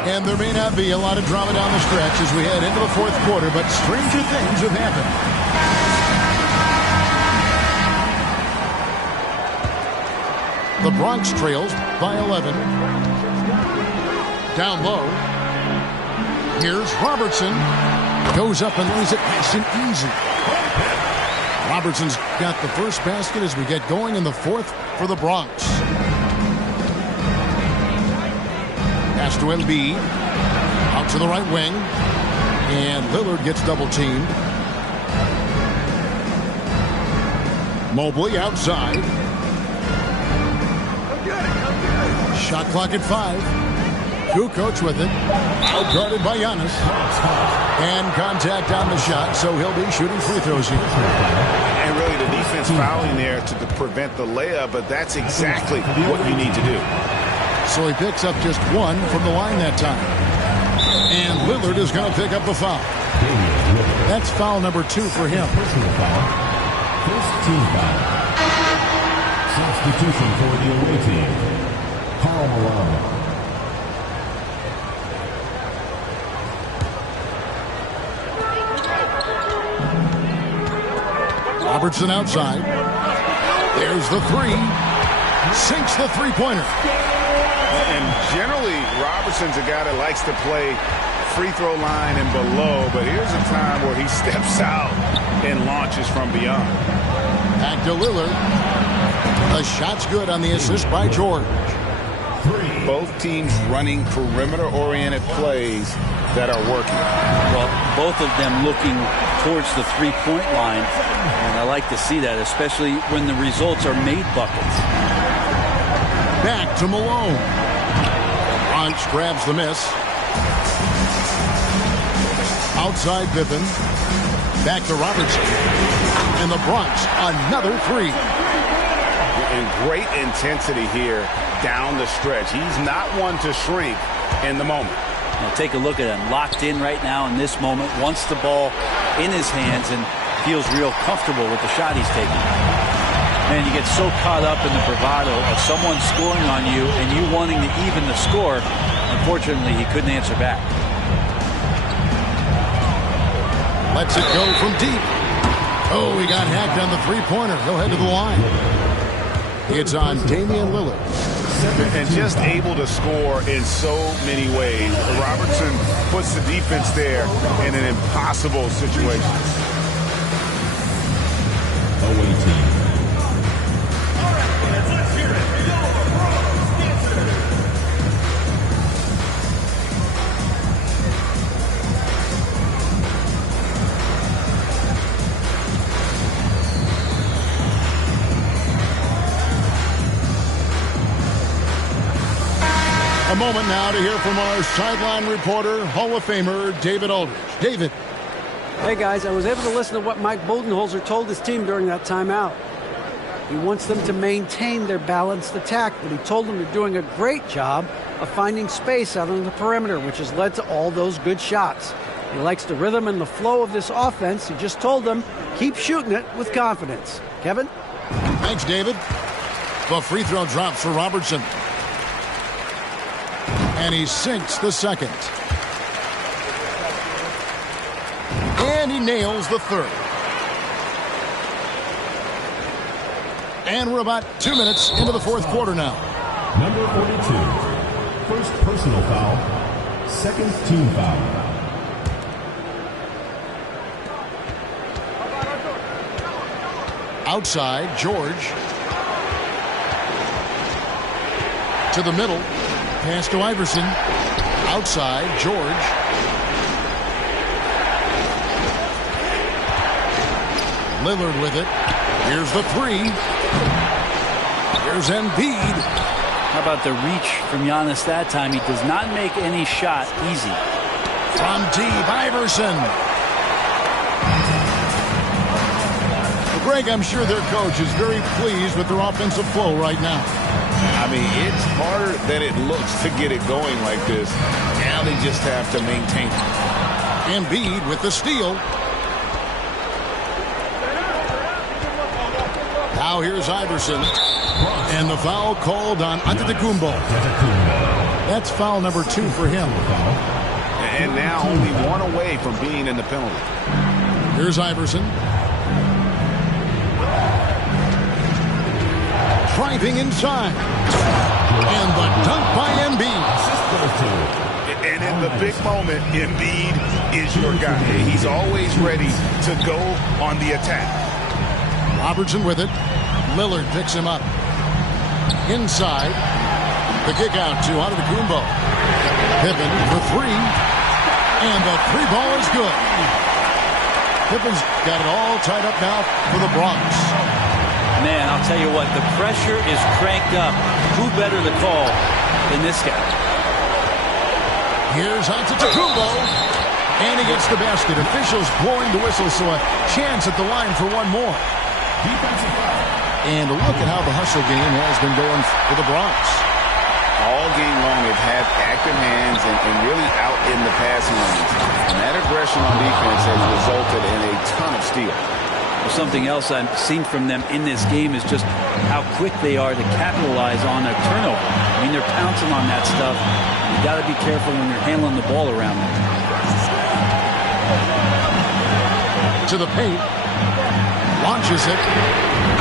And there may not be a lot of drama down the stretch as we head into the fourth quarter, but stranger things have happened. The Bronx trails by 11. Down low. Here's Robertson. Goes up and lays it nice and easy. Robertson's got the first basket as we get going in the fourth for the Bronx. Pass to Embiid. Out to the right wing. And Lillard gets double-teamed. Mobley outside. Shot clock at 5. Kukoc with it. Outguarded by Giannis. And contact on the shot, so he'll be shooting free throws here. And really the defense fouling there to prevent the layup, but that's exactly what you need to do. So he picks up just 1 from the line that time. And Lillard is going to pick up the foul. That's foul number 2 for him. Personal foul. First team foul. Substitution for the away team, Karl Malone. Robertson outside. There's the 3. Sinks the three-pointer. And generally, Robertson's a guy that likes to play free throw line and below, but here's a time where he steps out and launches from beyond. Back to Lillard. The shot's good on the assist by George. Both teams running perimeter-oriented plays that are working. Well, both of them looking towards the three-point line, and I like to see that, especially when the results are made buckets. Back to Malone. Bronx grabs the miss. Outside Pippen. Back to Robertson. And the Bronx, another 3. And great intensity here down the stretch. He's not one to shrink in the moment. Now take a look at him, locked in right now in this moment, wants the ball in his hands and feels real comfortable with the shot he's taking. Man, you get so caught up in the bravado of someone scoring on you and you wanting to even the score. Unfortunately, he couldn't answer back. Lets it go from deep. Oh, he got hacked on the three-pointer. He'll head to the line. It's on Damian Lillard. And just able to score in so many ways. Robertson puts the defense there in an impossible situation. Away team. A moment now to hear from our sideline reporter, Hall of Famer David Aldridge. David. Hey, guys, I was able to listen to what Mike Budenholzer told his team during that timeout. He wants them to maintain their balanced attack, but he told them they're doing a great job of finding space out on the perimeter, which has led to all those good shots. He likes the rhythm and the flow of this offense. He just told them, keep shooting it with confidence. Kevin? Thanks, David. The free throw drops for Robertson. And he sinks the second. And he nails the third. And we're about 2 minutes into the fourth quarter now. Number 42. First personal foul. Second team foul. Outside, George. To the middle. Pass to Iverson. Outside, George. Lillard with it. Here's the three. Here's Embiid. How about the reach from Giannis that time? He does not make any shot easy. From deep, Iverson. Well, Greg, I'm sure their coach is very pleased with their offensive flow right now. I mean, it's harder than it looks to get it going like this. Now they just have to maintain it. Embiid with the steal. Now here's Iverson. And the foul called on Antetokounmpo. That's foul number 2 for him. And now only one away from being in the penalty. Here's Iverson. Driving inside. And the dunk by Embiid. And in the big moment, Embiid is your guy. He's always ready to go on the attack. Robertson with it. Lillard picks him up. Inside. The kick out to Antetokounmpo. Pippen for three. And the three ball is good. Pippen's got it all tied up now for the Bronx. Man, I'll tell you what, the pressure is cranked up. Who better to call than this guy? Here's Antetokounmpo. And he gets the basket. Officials blowing the whistle, so a chance at the line for one more. And look at how the hustle game has been going for the Bronx. All game long, they've had active hands and really out in the passing lanes. And that aggression on defense has resulted in a ton of steals. Well, something else I've seen from them in this game is just how quick they are to capitalize on a turnover. I mean, they're pouncing on that stuff. You got to be careful when you're handling the ball around them. To the paint. Launches it.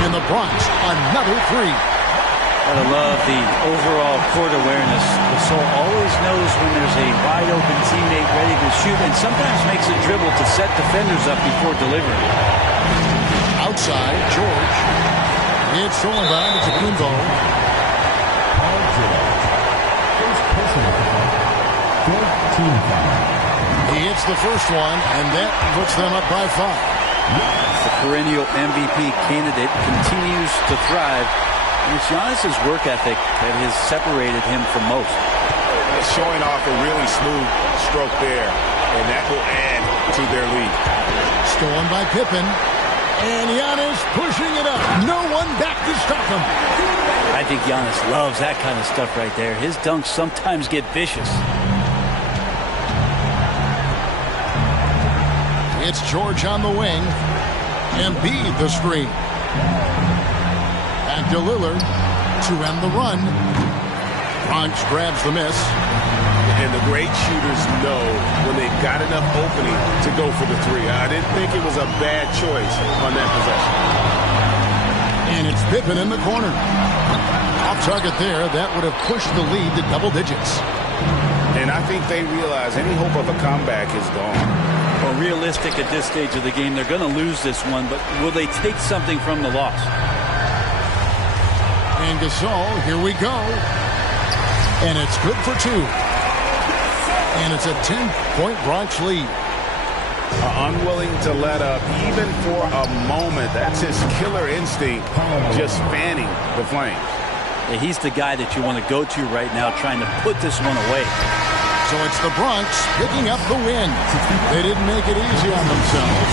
In the Bronx, another three. I love the overall court awareness. The Soul always knows when there's a wide open teammate ready to shoot, and sometimes makes a dribble to set defenders up before delivering. Outside, George. It's stolen by Antetokounmpo. He hits the first one, and that puts them up by 5. The perennial MVP candidate continues to thrive, and it's Giannis's work ethic that has separated him from most. Showing off a really smooth stroke there, and that will add to their lead. Stolen by Pippen, and Giannis pushing it up. No one back to stop him. I think Giannis loves that kind of stuff right there. His dunks sometimes get vicious. It's George on the wing. Embiid the screen. Back to Lillard to end the run. Bronx grabs the miss. And the great shooters know when they've got enough opening to go for the three. I didn't think it was a bad choice on that possession. And it's Pippen in the corner. Off target there. That would have pushed the lead to double digits. And I think they realize any hope of a comeback is gone. Well, realistic at this stage of the game, they're going to lose this one, but will they take something from the loss? And Gasol, here we go. And it's good for 2. And it's a 10-point Bronx lead. Unwilling to let up, even for a moment. That's his killer instinct, just fanning the flames. Yeah, he's the guy that you want to go to right now, trying to put this one away. So it's the Bronx picking up the win. They didn't make it easy on themselves.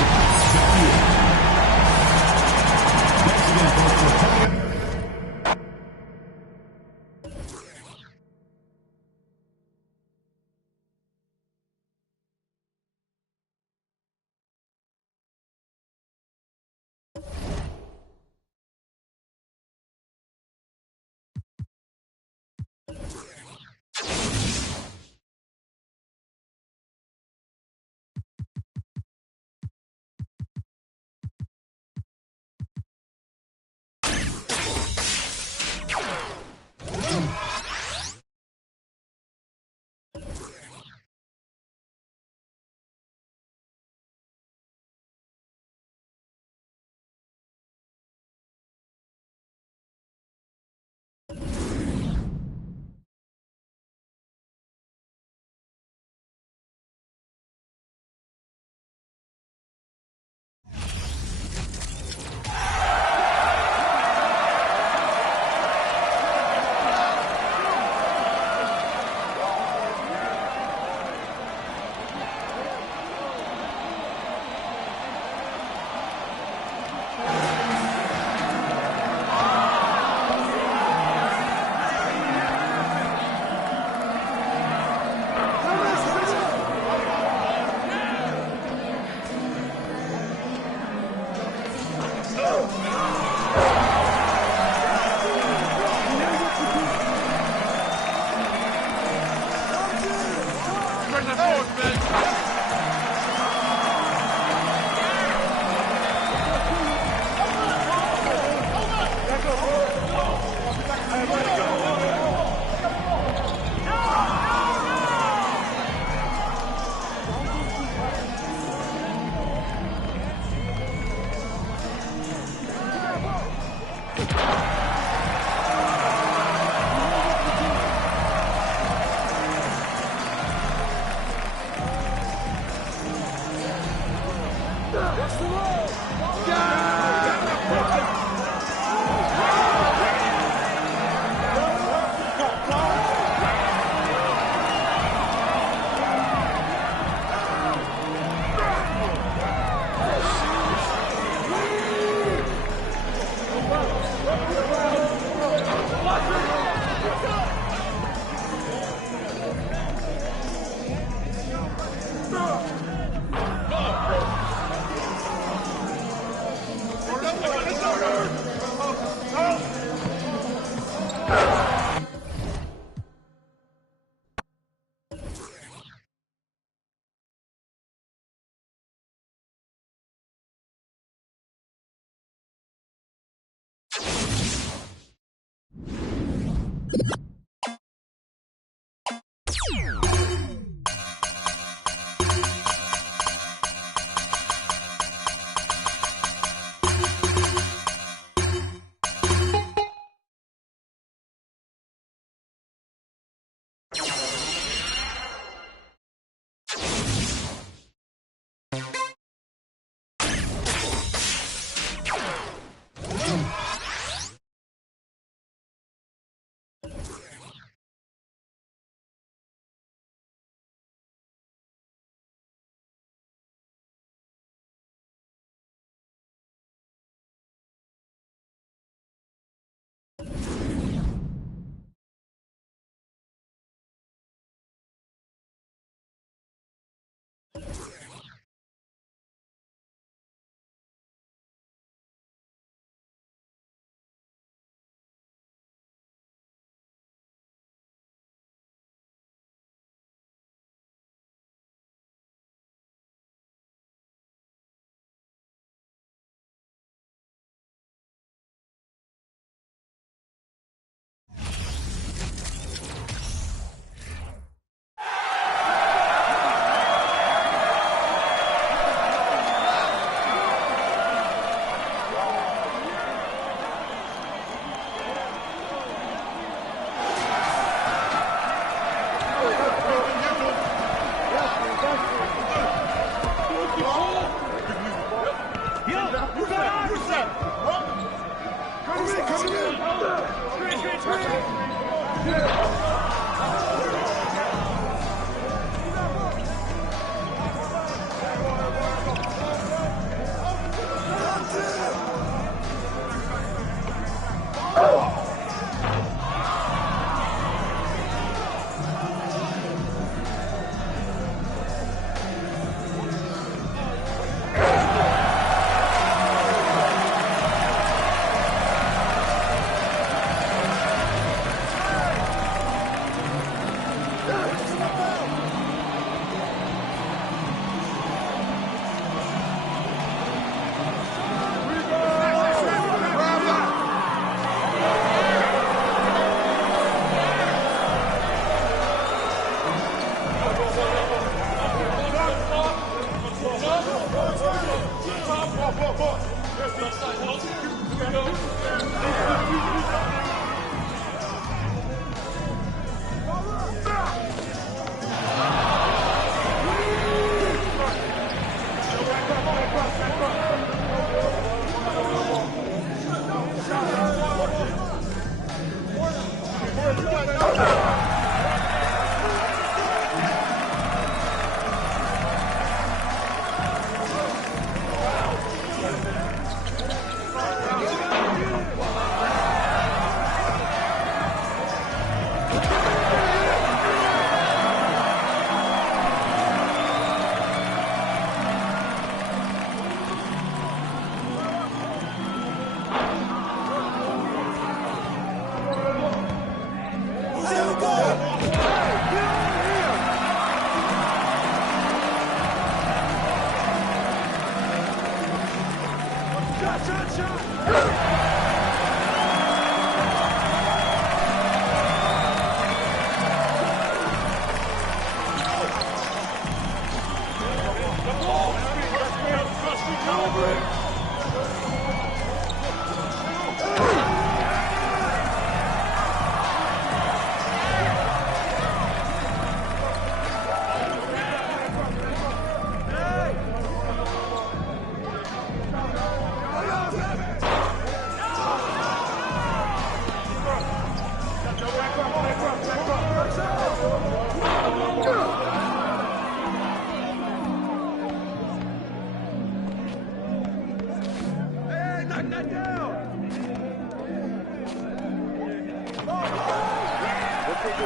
I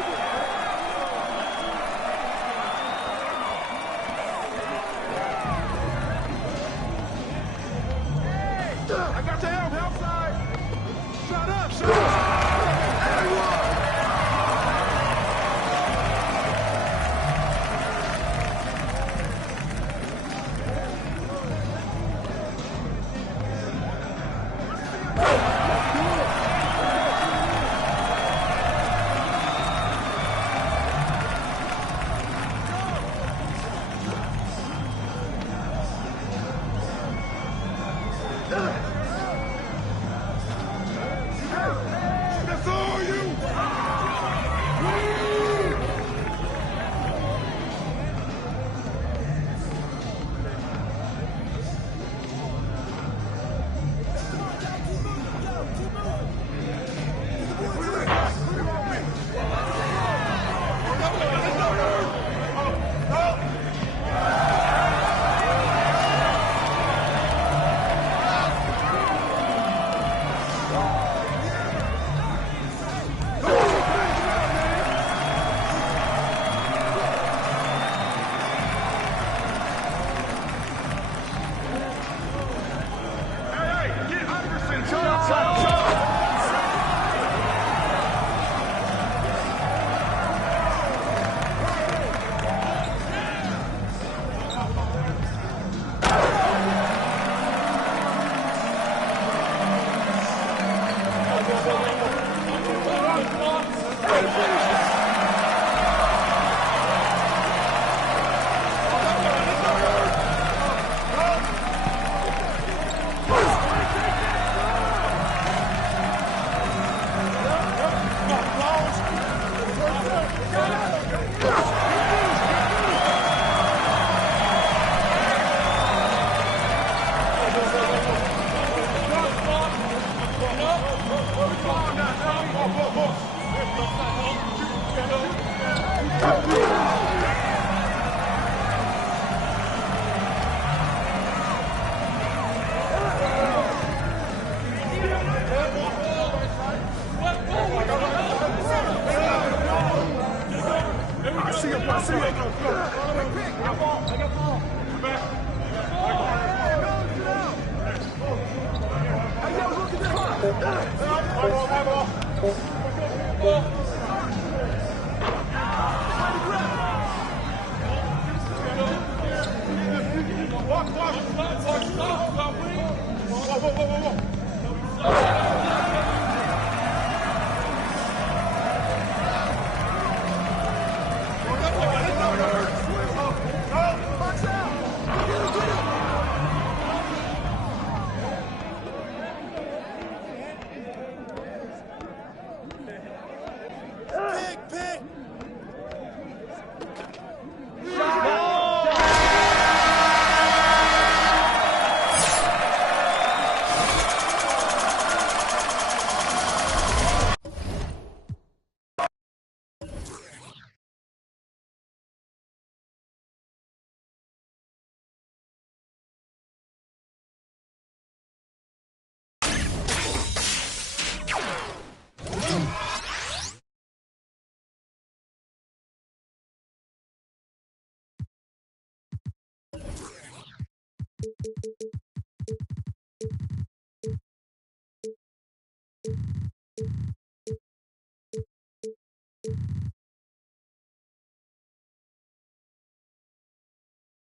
got your help side. Shut up, shut up. There you are. That's all you.